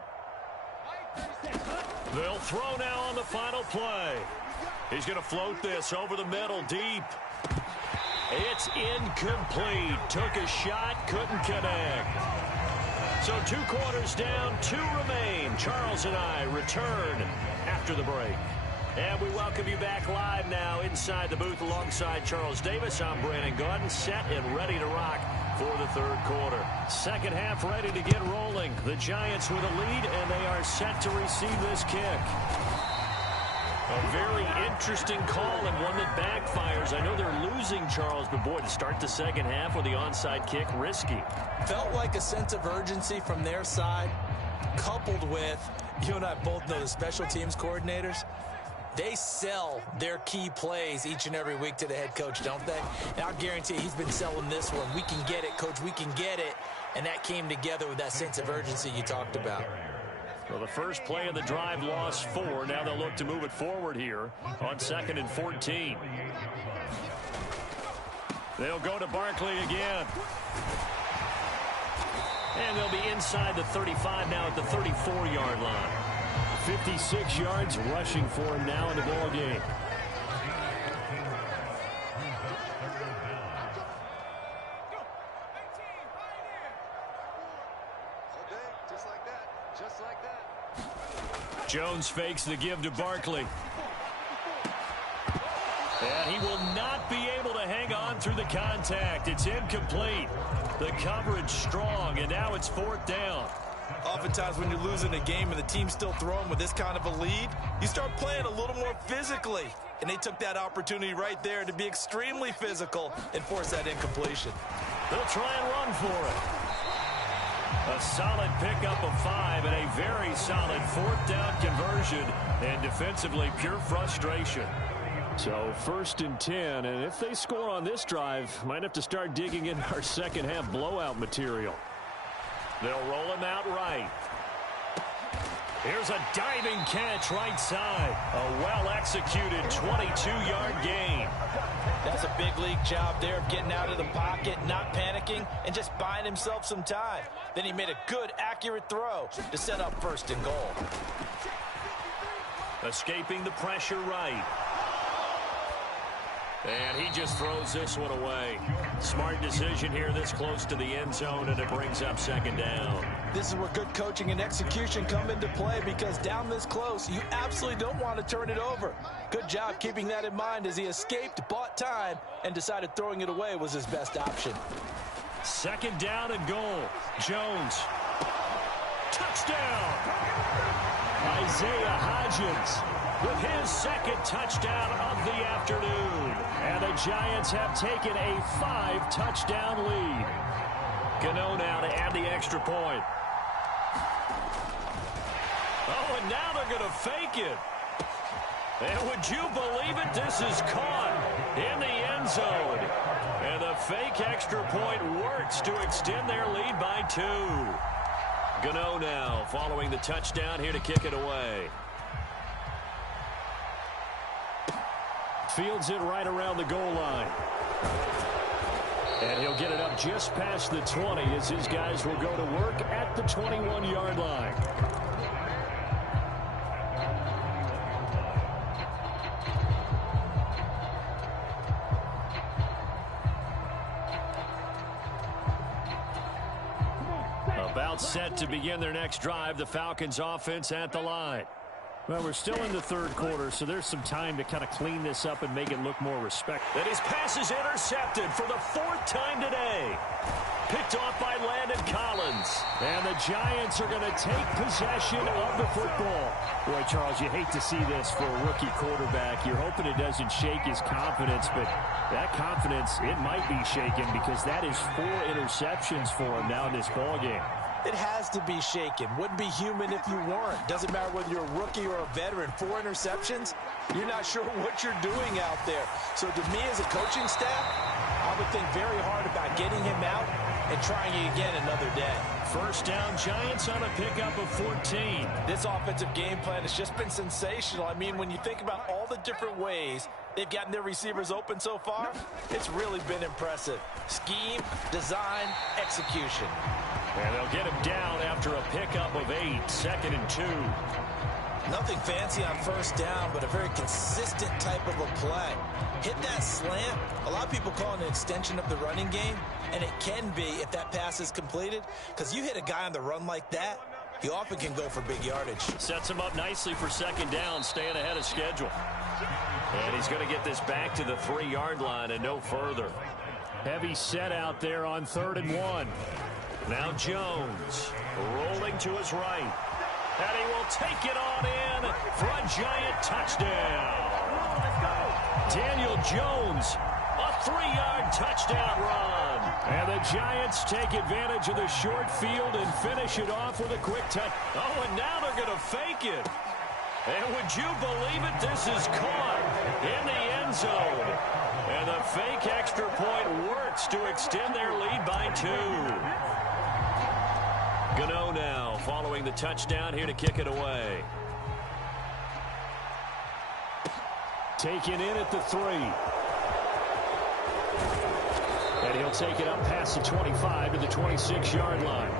They'll throw now on the final play. He's going to float this over the middle deep. It's incomplete. Took a shot, couldn't connect. So 2 quarters down, 2 remain. Charles and I return after the break. And we welcome you back live now inside the booth alongside Charles Davis. I'm Brandon Gaudin, set and ready to rock for the 3rd quarter. Second half ready to get rolling. The Giants with a lead, and they are set to receive this kick. A very interesting call and one that backfires. I know they're losing, Charles, but boy, to start the second half with the onside kick, risky. Felt like a sense of urgency from their side, coupled with, you and I both know the special teams coordinators. They sell their key plays each and every week to the head coach, don't they? And I'll guarantee he's been selling this one. We can get it, coach, we can get it. And that came together with that sense of urgency you talked about. Well, the first play of the drive lost 4. Now they'll look to move it forward here on 2nd and 14. They'll go to Barkley again. And they'll be inside the 35 now at the 34-yard line. 56 yards rushing for him now in the ball game. Jones fakes the give to Barkley. And he will not be able to hang on through the contact. It's incomplete. The coverage strong, and now it's 4th down. Oftentimes when you're losing a game and the team's still throwing with this kind of a lead, you start playing a little more physically. And they took that opportunity right there to be extremely physical and force that incompletion. They'll try and run for it. A solid pickup of 5 and a very solid 4th down conversion. And defensively, pure frustration. So 1st and 10, and if they score on this drive, might have to start digging in our second half blowout material. They'll roll him out right. Here's a diving catch right side. A well-executed 22-yard gain. That's a big league job there of getting out of the pocket, not panicking, and just buying himself some time. Then he made a good, accurate throw to set up 1st and goal. Escaping the pressure right. And he just throws this one away. Smart decision here this close to the end zone, and it brings up second down. This is where good coaching and execution come into play, because down this close, you absolutely don't want to turn it over. Good job keeping that in mind as he escaped, bought time, and decided throwing it away was his best option. Second down and goal. Jones. Touchdown! Isaiah Hodgins with his second touchdown of the afternoon. And the Giants have taken a 5-touchdown lead. Gano now to add the extra point. Oh, and now they're going to fake it. And would you believe it? This is caught in the end zone. And the fake extra point works to extend their lead by 2. Gano now following the touchdown here to kick it away. Fields it right around the goal line. And he'll get it up just past the 20 as his guys will go to work at the 21-yard line. About set to begin their next drive, the Falcons offense at the line. Well, we're still in the third quarter, so there's some time to kind of clean this up and make it look more respectful. And his pass is intercepted for the 4th time today. Picked off by Landon Collins. And the Giants are going to take possession of the football. Boy, Charles, you hate to see this for a rookie quarterback. You're hoping it doesn't shake his confidence, but that confidence, it might be shaken because that is 4 interceptions for him now in this ballgame. It has to be shaken. Wouldn't be human if you weren't. Doesn't matter whether you're a rookie or a veteran. 4 interceptions, you're not sure what you're doing out there. So to me as a coaching staff, I would think very hard about getting him out and trying it again another day. First down, Giants on a pickup of 14. This offensive game plan has just been sensational. I mean, when you think about all the different ways they've gotten their receivers open so far, it's really been impressive. Scheme, design, execution. And they'll get him down after a pickup of 8, 2nd and 2. Nothing fancy on first down, but a very consistent type of a play. Hit that slant. A lot of people call it an extension of the running game, and it can be if that pass is completed, because you hit a guy on the run like that, he often can go for big yardage. Sets him up nicely for second down, staying ahead of schedule. And he's going to get this back to the 3-yard line and no further. Heavy set out there on 3rd and 1. Now Jones rolling to his right. And he will take it on in for a Giant touchdown. Daniel Jones, a 3-yard touchdown run. And the Giants take advantage of the short field and finish it off with a quick touch. Oh, and now they're going to fake it. And would you believe it? This is caught in the end zone. And the fake extra point works to extend their lead by 2. Gano now following the touchdown here to kick it away. Taken in at the 3. And he'll take it up past the 25 to the 26-yard line.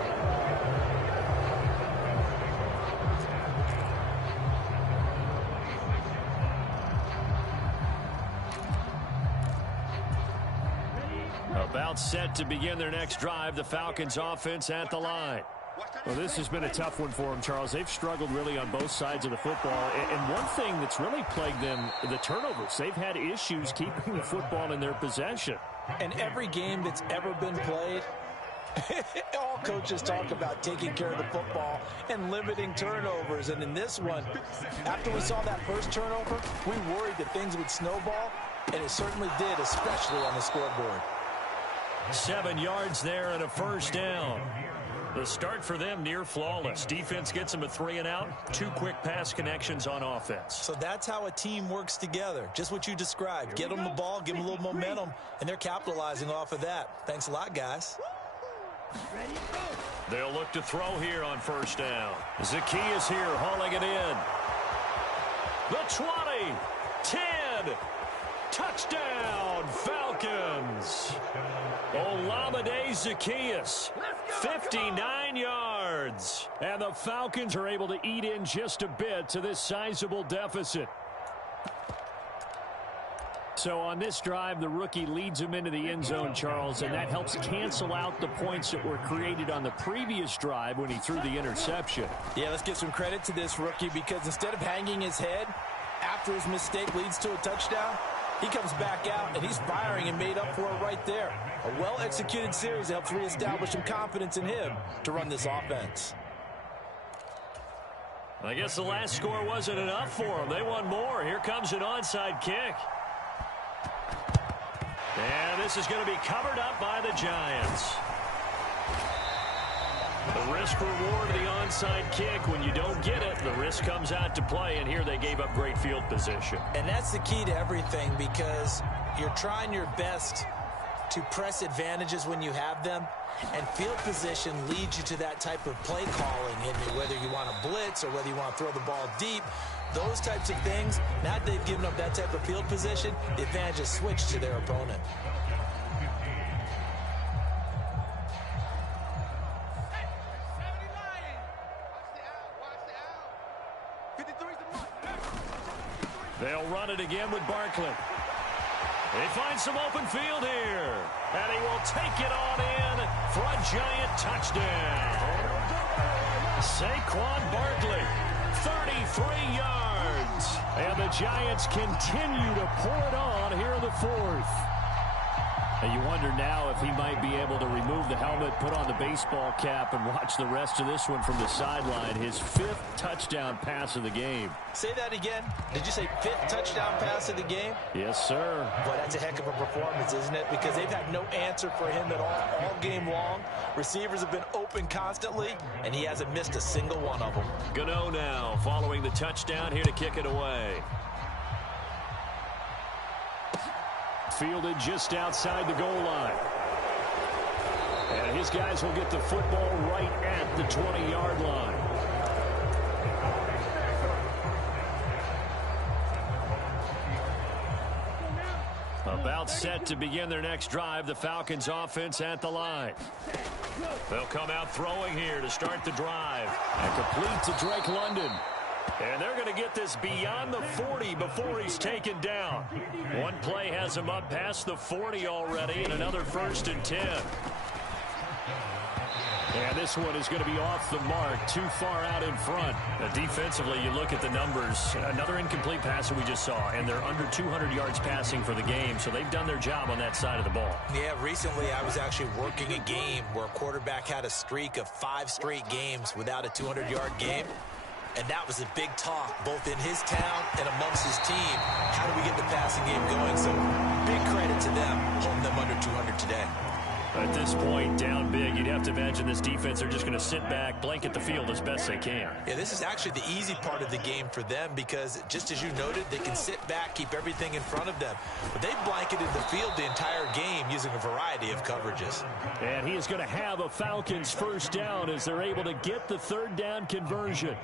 About set to begin their next drive, the Falcons offense at the line. Well, this has been a tough one for them, Charles. They've struggled really on both sides of the football. And one thing that's really plagued them, the turnovers. They've had issues keeping the football in their possession. And every game that's ever been played, all coaches talk about taking care of the football and limiting turnovers. And in this one, after we saw that first turnover, we worried that things would snowball, and it certainly did, especially on the scoreboard. 7 yards there and a first down. The start for them near flawless. Defense gets them a 3 and out. 2 quick pass connections on offense. So that's how a team works together. Just what you described. Get them the ball, give them a little momentum, and they're capitalizing off of that. Thanks a lot, guys. They'll look to throw here on first down. Zacchaeus here hauling it in. The 20, 10, touchdown, Falcons. Olamide Zacchaeus, 59 yards. And the Falcons are able to eat in just a bit to this sizable deficit. So on this drive, the rookie leads him into the end zone, Charles, and that helps cancel out the points that were created on the previous drive when he threw the interception. Yeah, let's give some credit to this rookie because instead of hanging his head after his mistake leads to a touchdown, he comes back out and he's firing and made up for it right there. A well-executed series helps reestablish some confidence in him to run this offense. I guess the last score wasn't enough for them. They want more. Here comes an onside kick. And this is going to be covered up by the Giants. The risk-reward of the onside kick, when you don't get it, the risk comes out to play, and here they gave up great field position. And that's the key to everything because you're trying your best to press advantages when you have them, and field position leads you to that type of play calling, whether you want to blitz or whether you want to throw the ball deep. Those types of things, now that they've given up that type of field position, the advantage is switched to their opponent. They'll run it again with Barkley. They find some open field here. And he will take it on in for a Giant touchdown. Saquon Barkley, 33 yards. And the Giants continue to pour it on here in the fourth. And you wonder now if he might be able to remove the helmet, put on the baseball cap, and watch the rest of this one from the sideline. His 5th touchdown pass of the game. Say that again. Did you say 5th touchdown pass of the game? Yes, sir. Boy, that's a heck of a performance, isn't it? Because they've had no answer for him at all game long. Receivers have been open constantly, and he hasn't missed a single one of them. Gano now following the touchdown here to kick it away. Fielded just outside the goal line. And his guys will get the football right at the 20-yard line. About set to begin their next drive, the Falcons offense at the line. They'll come out throwing here to start the drive. And complete to Drake London. And they're going to get this beyond the 40 before he's taken down. One play has him up past the 40 already, and another 1st and 10. And this one is going to be off the mark, too far out in front. Now, defensively, you look at the numbers. Another incomplete pass that we just saw, and they're under 200 yards passing for the game, so they've done their job on that side of the ball. Yeah, recently I was actually working a game where a quarterback had a streak of 5 straight games without a 200-yard game. And that was a big talk, both in his town and amongst his team. How do we get the passing game going? So big credit to them, holding them under 200 today. At this point, down big, you'd have to imagine this defense, they're just going to sit back, blanket the field as best they can. Yeah, this is actually the easy part of the game for them because, just as you noted, they can sit back, keep everything in front of them. But they've blanketed the field the entire game using a variety of coverages. And he is going to have a Falcons 1st down as they're able to get the 3rd down conversion.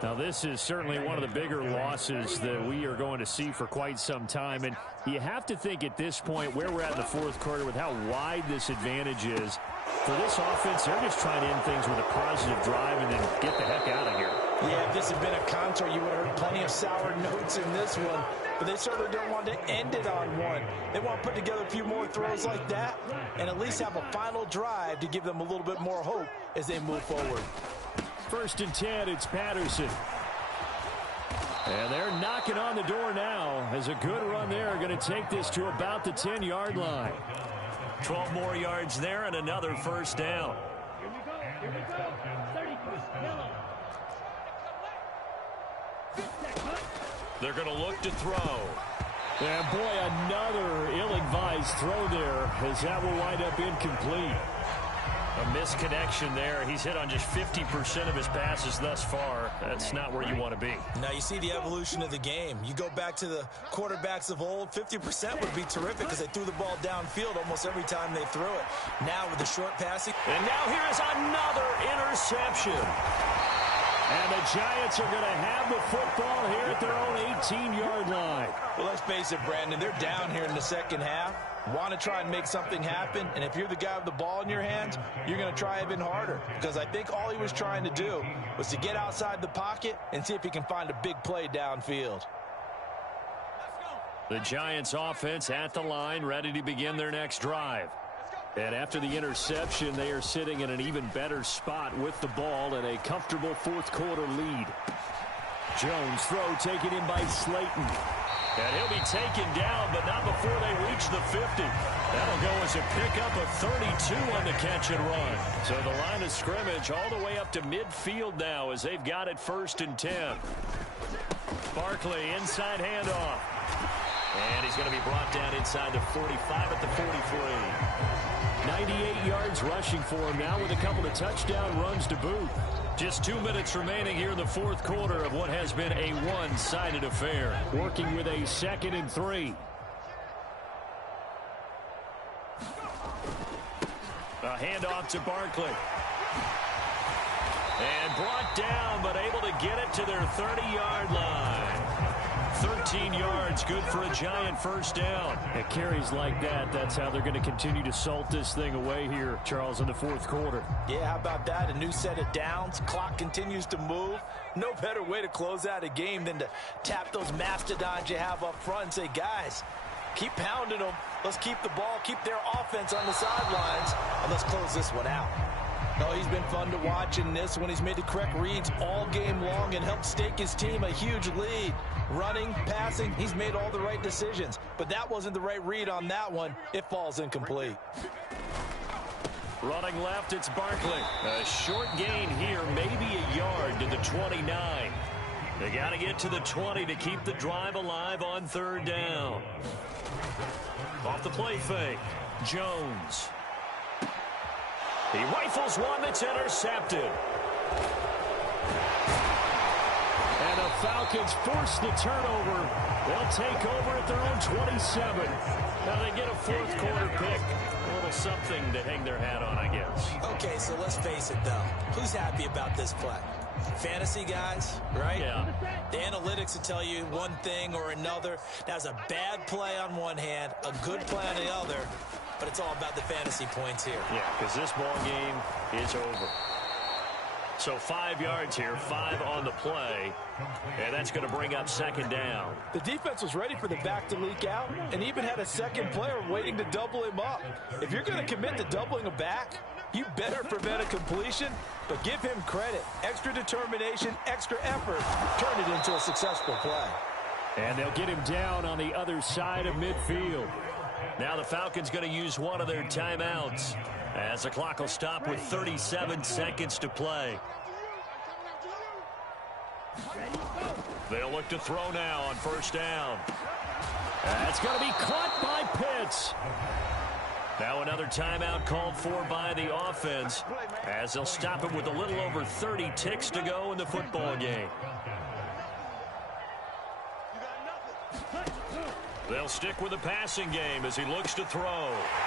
Now, this is certainly one of the bigger losses that we are going to see for quite some time. And you have to think at this point where we're at in the 4th quarter with how wide this advantage is. For this offense, they're just trying to end things with a positive drive and then get the heck out of here. Yeah, if this had been a contour, you would have heard plenty of sour notes in this one. But they certainly don't want to end it on one. They want to put together a few more throws like that and at least have a final drive to give them a little bit more hope as they move forward. 1st and 10, it's Patterson. And they're knocking on the door now as a good run there. Going to take this to about the 10-yard line. 12 more yards there and another 1st down. Here we go. 30, yellow. They're going to look to throw. And boy, another ill-advised throw there as that will wind up incomplete. A misconnection there. He's hit on just 50% of his passes thus far. That's not where you want to be. Now you see the evolution of the game. You go back to the quarterbacks of old, 50% would be terrific because they threw the ball downfield almost every time they threw it. Now with the short passing. And now here is another interception. And the Giants are going to have the football here at their own 18-yard line. Well, let's face it, Brandon, they're down here in the second half. Want to try and make something happen, and if you're the guy with the ball in your hands, you're going to try even harder because I think all he was trying to do was to get outside the pocket and see if he can find a big play downfield. The Giants offense at the line, ready to begin their next drive. And after the interception, they are sitting in an even better spot with the ball and a comfortable fourth quarter lead. Jones throw taken in by Slayton. And he'll be taken down, but not before they reach the 50. That'll go as a pickup of 32 on the catch and run. So the line of scrimmage all the way up to midfield now as they've got it 1st and 10. Barkley inside handoff. And he's going to be brought down inside the 45 at the 43. 98 yards rushing for him now with a couple of touchdown runs to boot. Just 2 minutes remaining here in the fourth quarter of what has been a one-sided affair. Working with a 2nd and 3. A handoff to Barkley. And brought down, but able to get it to their 30-yard line. 13 yards, good for a Giant first down. It carries like that. That's how they're going to continue to salt this thing away here, Charles, in the fourth quarter. Yeah, how about that? A new set of downs. Clock continues to move. No better way to close out a game than to tap those mastodons you have up front and say, guys, keep pounding them. Let's keep the ball, keep their offense on the sidelines, and let's close this one out. Oh, he's been fun to watch in this one. He's made the correct reads all game long and helped stake his team a huge lead. Running, passing, he's made all the right decisions. But that wasn't the right read on that one. It falls incomplete. Running left, it's Barkley. A short gain here, maybe a yard to the 29. They got to get to the 20 to keep the drive alive on 3rd down. Off the play fake, Jones. He rifles one that's intercepted. And the Falcons force the turnover. They'll take over at their own 27. Now they get a fourth quarter pick. A little something to hang their hat on, I guess. Okay, so let's face it, though. Who's happy about this play? Fantasy guys, right? Yeah. The analytics will tell you one thing or another. That's a bad play on one hand, a good play on the other. But it's all about the fantasy points here. Yeah, because this ball game is over. So 5 yards here, 5 on the play, and that's going to bring up 2nd down. The defense was ready for the back to leak out and even had a second player waiting to double him up. If you're going to commit to doubling a back, you better prevent a completion, but give him credit. Extra determination, extra effort, turn it into a successful play. And they'll get him down on the other side of midfield. Now the Falcons going to use one of their timeouts as the clock will stop with 37 seconds to play. They'll look to throw now on 1st down. That's going to be caught by Pitts. Now another timeout called for by the offense as they'll stop it with a little over 30 ticks to go in the football game. They'll stick with the passing game as he looks to throw.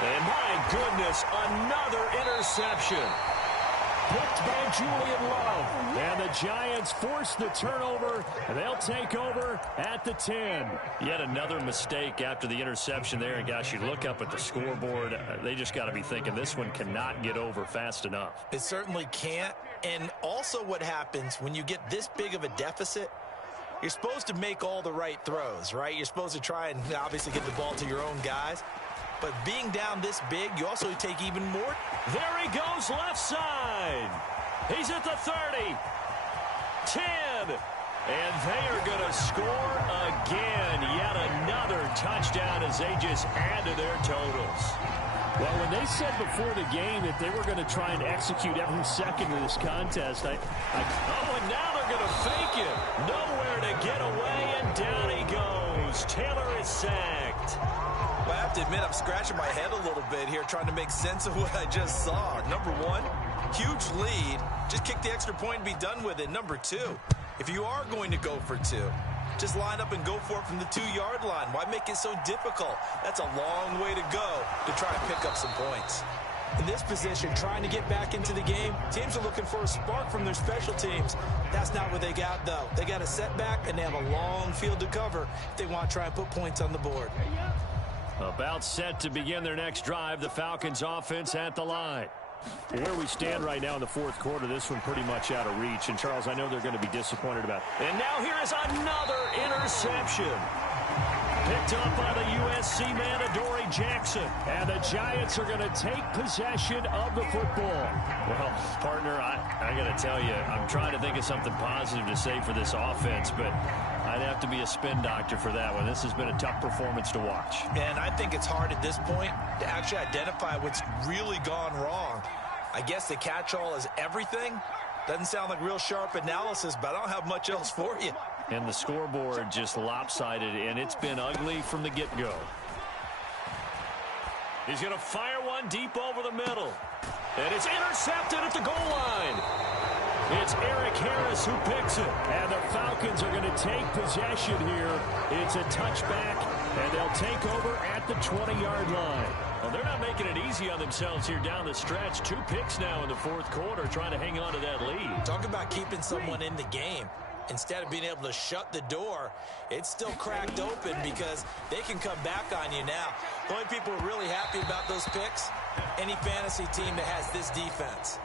And my goodness, another interception. Picked by Julian Love. And the Giants force the turnover. And they'll take over at the 10. Yet another mistake after the interception there. And gosh, you look up at the scoreboard. They just got to be thinking this one cannot get over fast enough. It certainly can't. And also what happens when you get this big of a deficit, you're supposed to make all the right throws, right? You're supposed to try and obviously get the ball to your own guys. But being down this big, you also take even more. There he goes left side. He's at the 30. 10. And they are going to score again. Yet another touchdown as they just add to their totals. Well, when they said before the game that they were going to try and execute every second of this contest, and now they're going to fake it. Nowhere to get away, and down he goes. Taylor is sacked. Well, I have to admit, I'm scratching my head a little bit here trying to make sense of what I just saw. Number one, huge lead. Just kick the extra point and be done with it. Number two, if you are going to go for 2, just line up and go for it from the 2-yard line. Why make it so difficult? That's a long way to go to try and pick up some points. In this position, trying to get back into the game, teams are looking for a spark from their special teams. That's not what they got, though. They got a setback, and they have a long field to cover if they want to try and put points on the board. About set to begin their next drive, the Falcons offense at the line. Where we stand right now in the fourth quarter, this one pretty much out of reach. And, Charles, I know they're going to be disappointed about it. And now here is another interception. Picked up by the USC man, Adoree Jackson. And the Giants are going to take possession of the football. Well, partner, I got to tell you, I'm trying to think of something positive to say for this offense, but I'd have to be a spin doctor for that one. This has been a tough performance to watch. And I think it's hard at this point to actually identify what's really gone wrong. I guess the catch-all is everything. Doesn't sound like real sharp analysis, but I don't have much else for you. And the scoreboard just lopsided, and it's been ugly from the get-go. He's going to fire one deep over the middle. And it's intercepted at the goal line. It's Eric Harris who picks it. And the Falcons are going to take possession here. It's a touchback, and they'll take over at the 20-yard line. Well, they're not making it easy on themselves here down the stretch. 2 picks now in the fourth quarter, trying to hang on to that lead. Talk about keeping someone in the game. Instead of being able to shut the door, it's still cracked open because they can come back on you now. The only people who are really happy about those picks, any fantasy team that has this defense.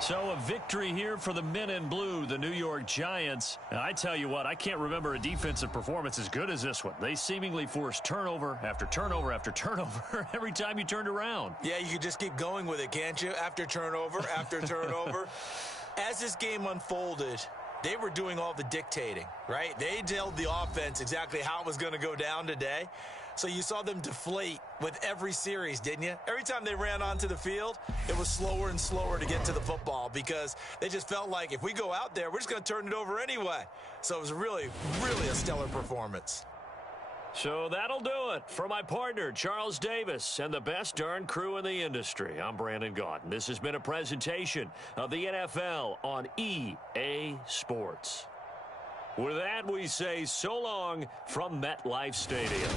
So a victory here for the men in blue, the New York Giants. And I tell you what, I can't remember a defensive performance as good as this one. They seemingly forced turnover after turnover after turnover every time you turned around. Yeah, you could just keep going with it, can't you? After turnover, after turnover. As this game unfolded, they were doing all the dictating, right? They told the offense exactly how it was going to go down today. So you saw them deflate with every series, didn't you? Every time they ran onto the field, it was slower and slower to get to the football because they just felt like if we go out there, we're just going to turn it over anyway. So it was really, really a stellar performance. So that'll do it for my partner, Charles Davis, and the best darn crew in the industry. I'm Brandon Gaudin. This has been a presentation of the NFL on EA Sports. With that, we say so long from MetLife Stadium.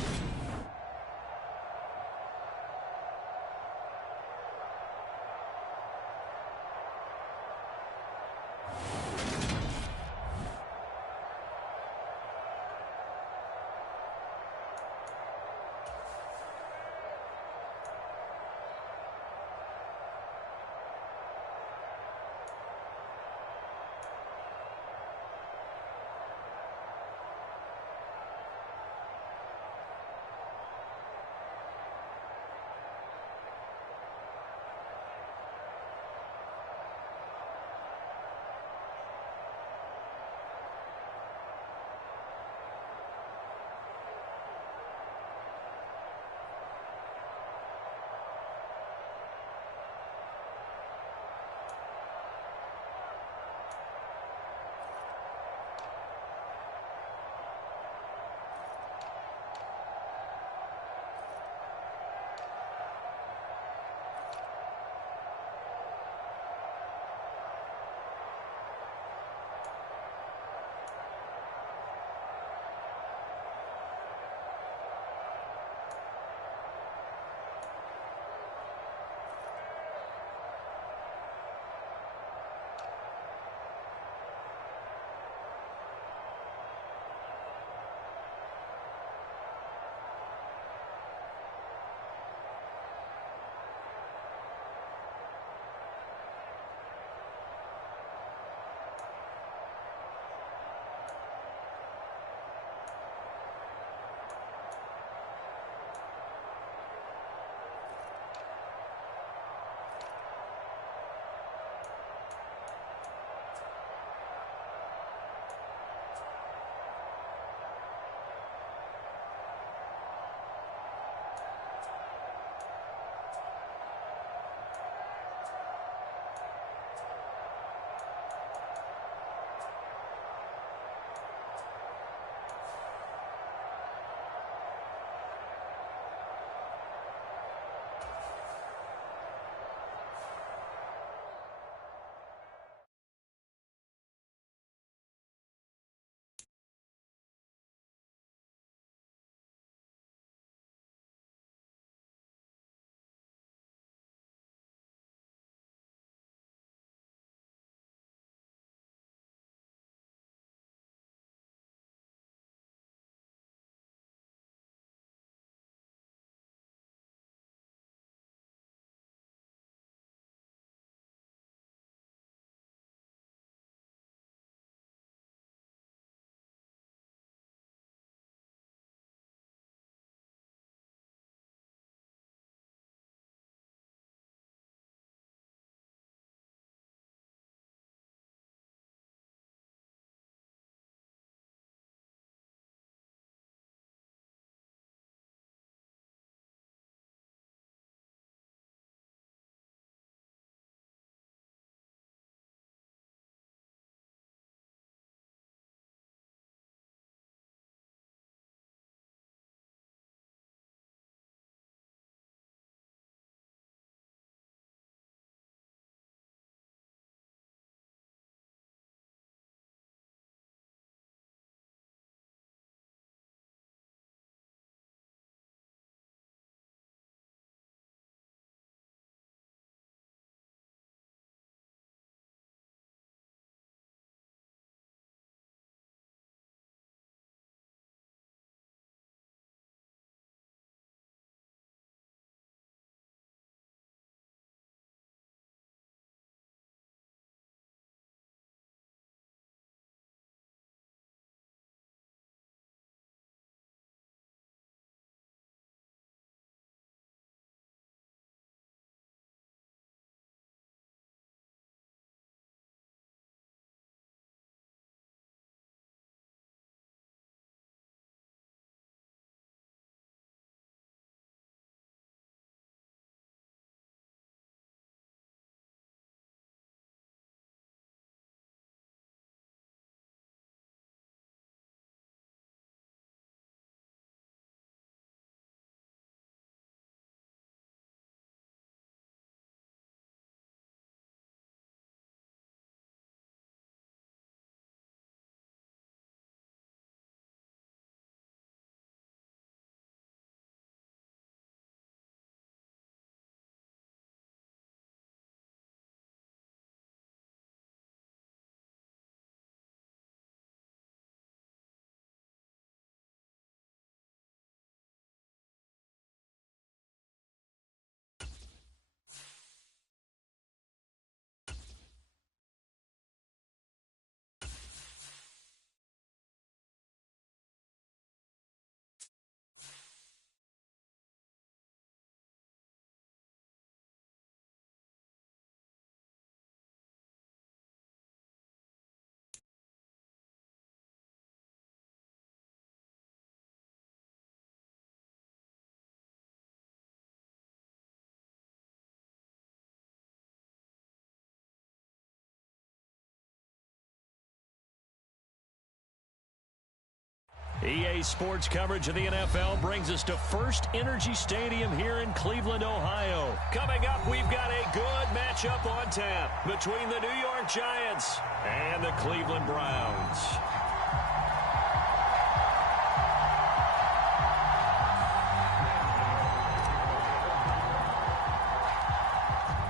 EA Sports coverage of the NFL brings us to First Energy Stadium here in Cleveland, Ohio. Coming up, we've got a good matchup on tap between the New York Giants and the Cleveland Browns.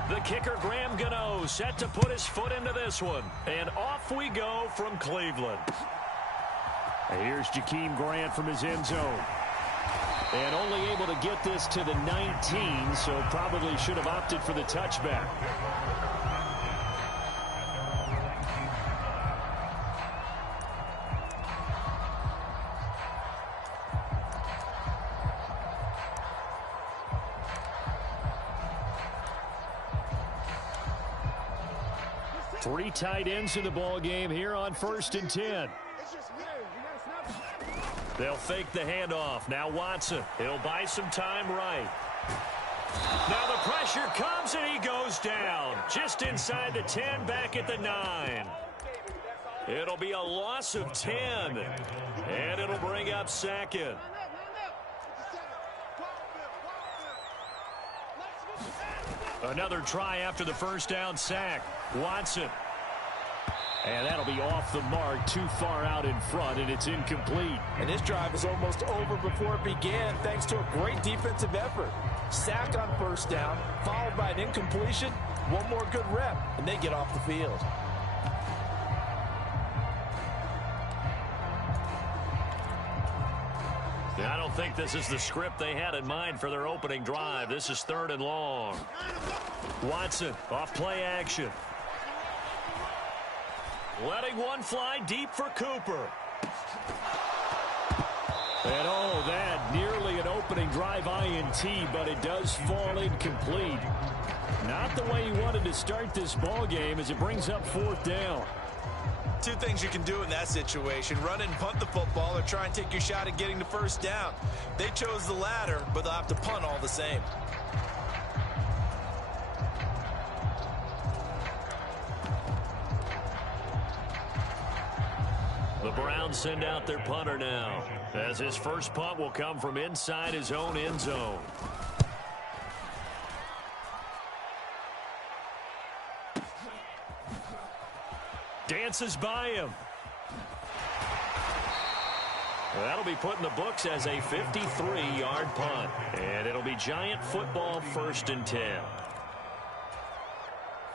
The kicker, Graham Gano, set to put his foot into this one. And off we go from Cleveland. Here's Jakeem Grant from his end zone. And only able to get this to the 19, so probably should have opted for the touchback. Three tight ends in the ball game here on 1st and 10. They'll fake the handoff. Now Watson. He'll buy some time right. Now the pressure comes and he goes down. Just inside the 10, back at the 9. It'll be a loss of 10. And it'll bring up 2nd. Another try after the first down sack. Watson. And that'll be off the mark, too far out in front, and it's incomplete. And this drive is almost over before it began, thanks to a great defensive effort. Sack on first down, followed by an incompletion. One more good rep, and they get off the field. I don't think this is the script they had in mind for their opening drive. This is 3rd and long. Watson off play action. Letting one fly deep for Cooper. And oh, that nearly an opening drive INT, but it does fall incomplete. Not the way he wanted to start this ball game as it brings up 4th down. Two things you can do in that situation: run and punt the football, or try and take your shot at getting the first down. They chose the latter, but they'll have to punt all the same. The Browns send out their punter now, as his first punt will come from inside his own end zone. Dances by him. That'll be put in the books as a 53-yard punt. And it'll be Giant football, 1st and 10.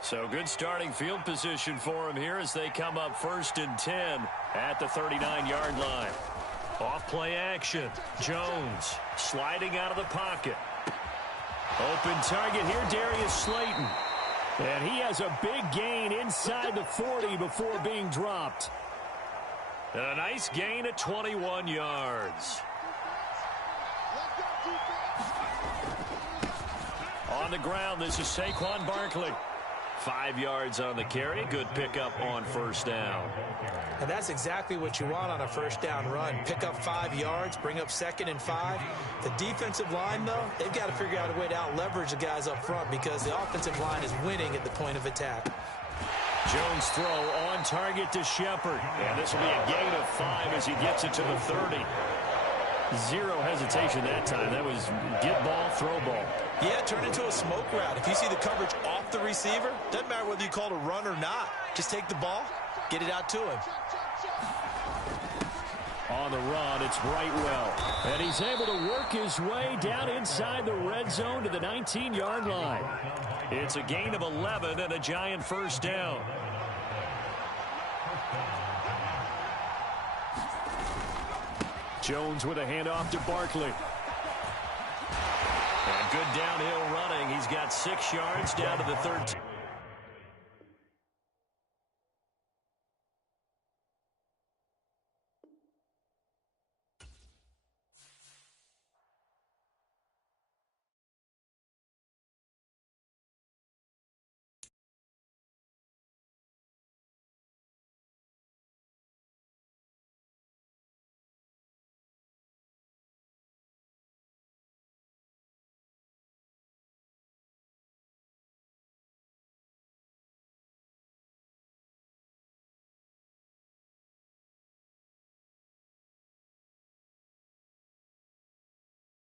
So good starting field position for him here as they come up 1st and 10 at the 39-yard line. Off play action. Jones sliding out of the pocket. Open target here, Darius Slayton. And he has a big gain inside the 40 before being dropped. And a nice gain at 21 yards. On the ground, this is Saquon Barkley. 5 yards on the carry. Good pickup on first down. And that's exactly what you want on a first down run. Pick up 5 yards, bring up 2nd and 5. The defensive line, though, they've got to figure out a way to out-leverage the guys up front because the offensive line is winning at the point of attack. Jones throw on target to Shepard. And this will be a gain of 5 as he gets it to the 30. Zero hesitation that time. That was get ball, throw ball. Yeah, turn into a smoke route. If you see the coverage off the receiver, doesn't matter whether you call it a run or not. Just take the ball, get it out to him. On the run, it's Brightwell. And he's able to work his way down inside the red zone to the 19-yard line. It's a gain of 11 and a Giant first down. Jones with a handoff to Barkley. And good downhill running. He's got 6 yards down to the 13.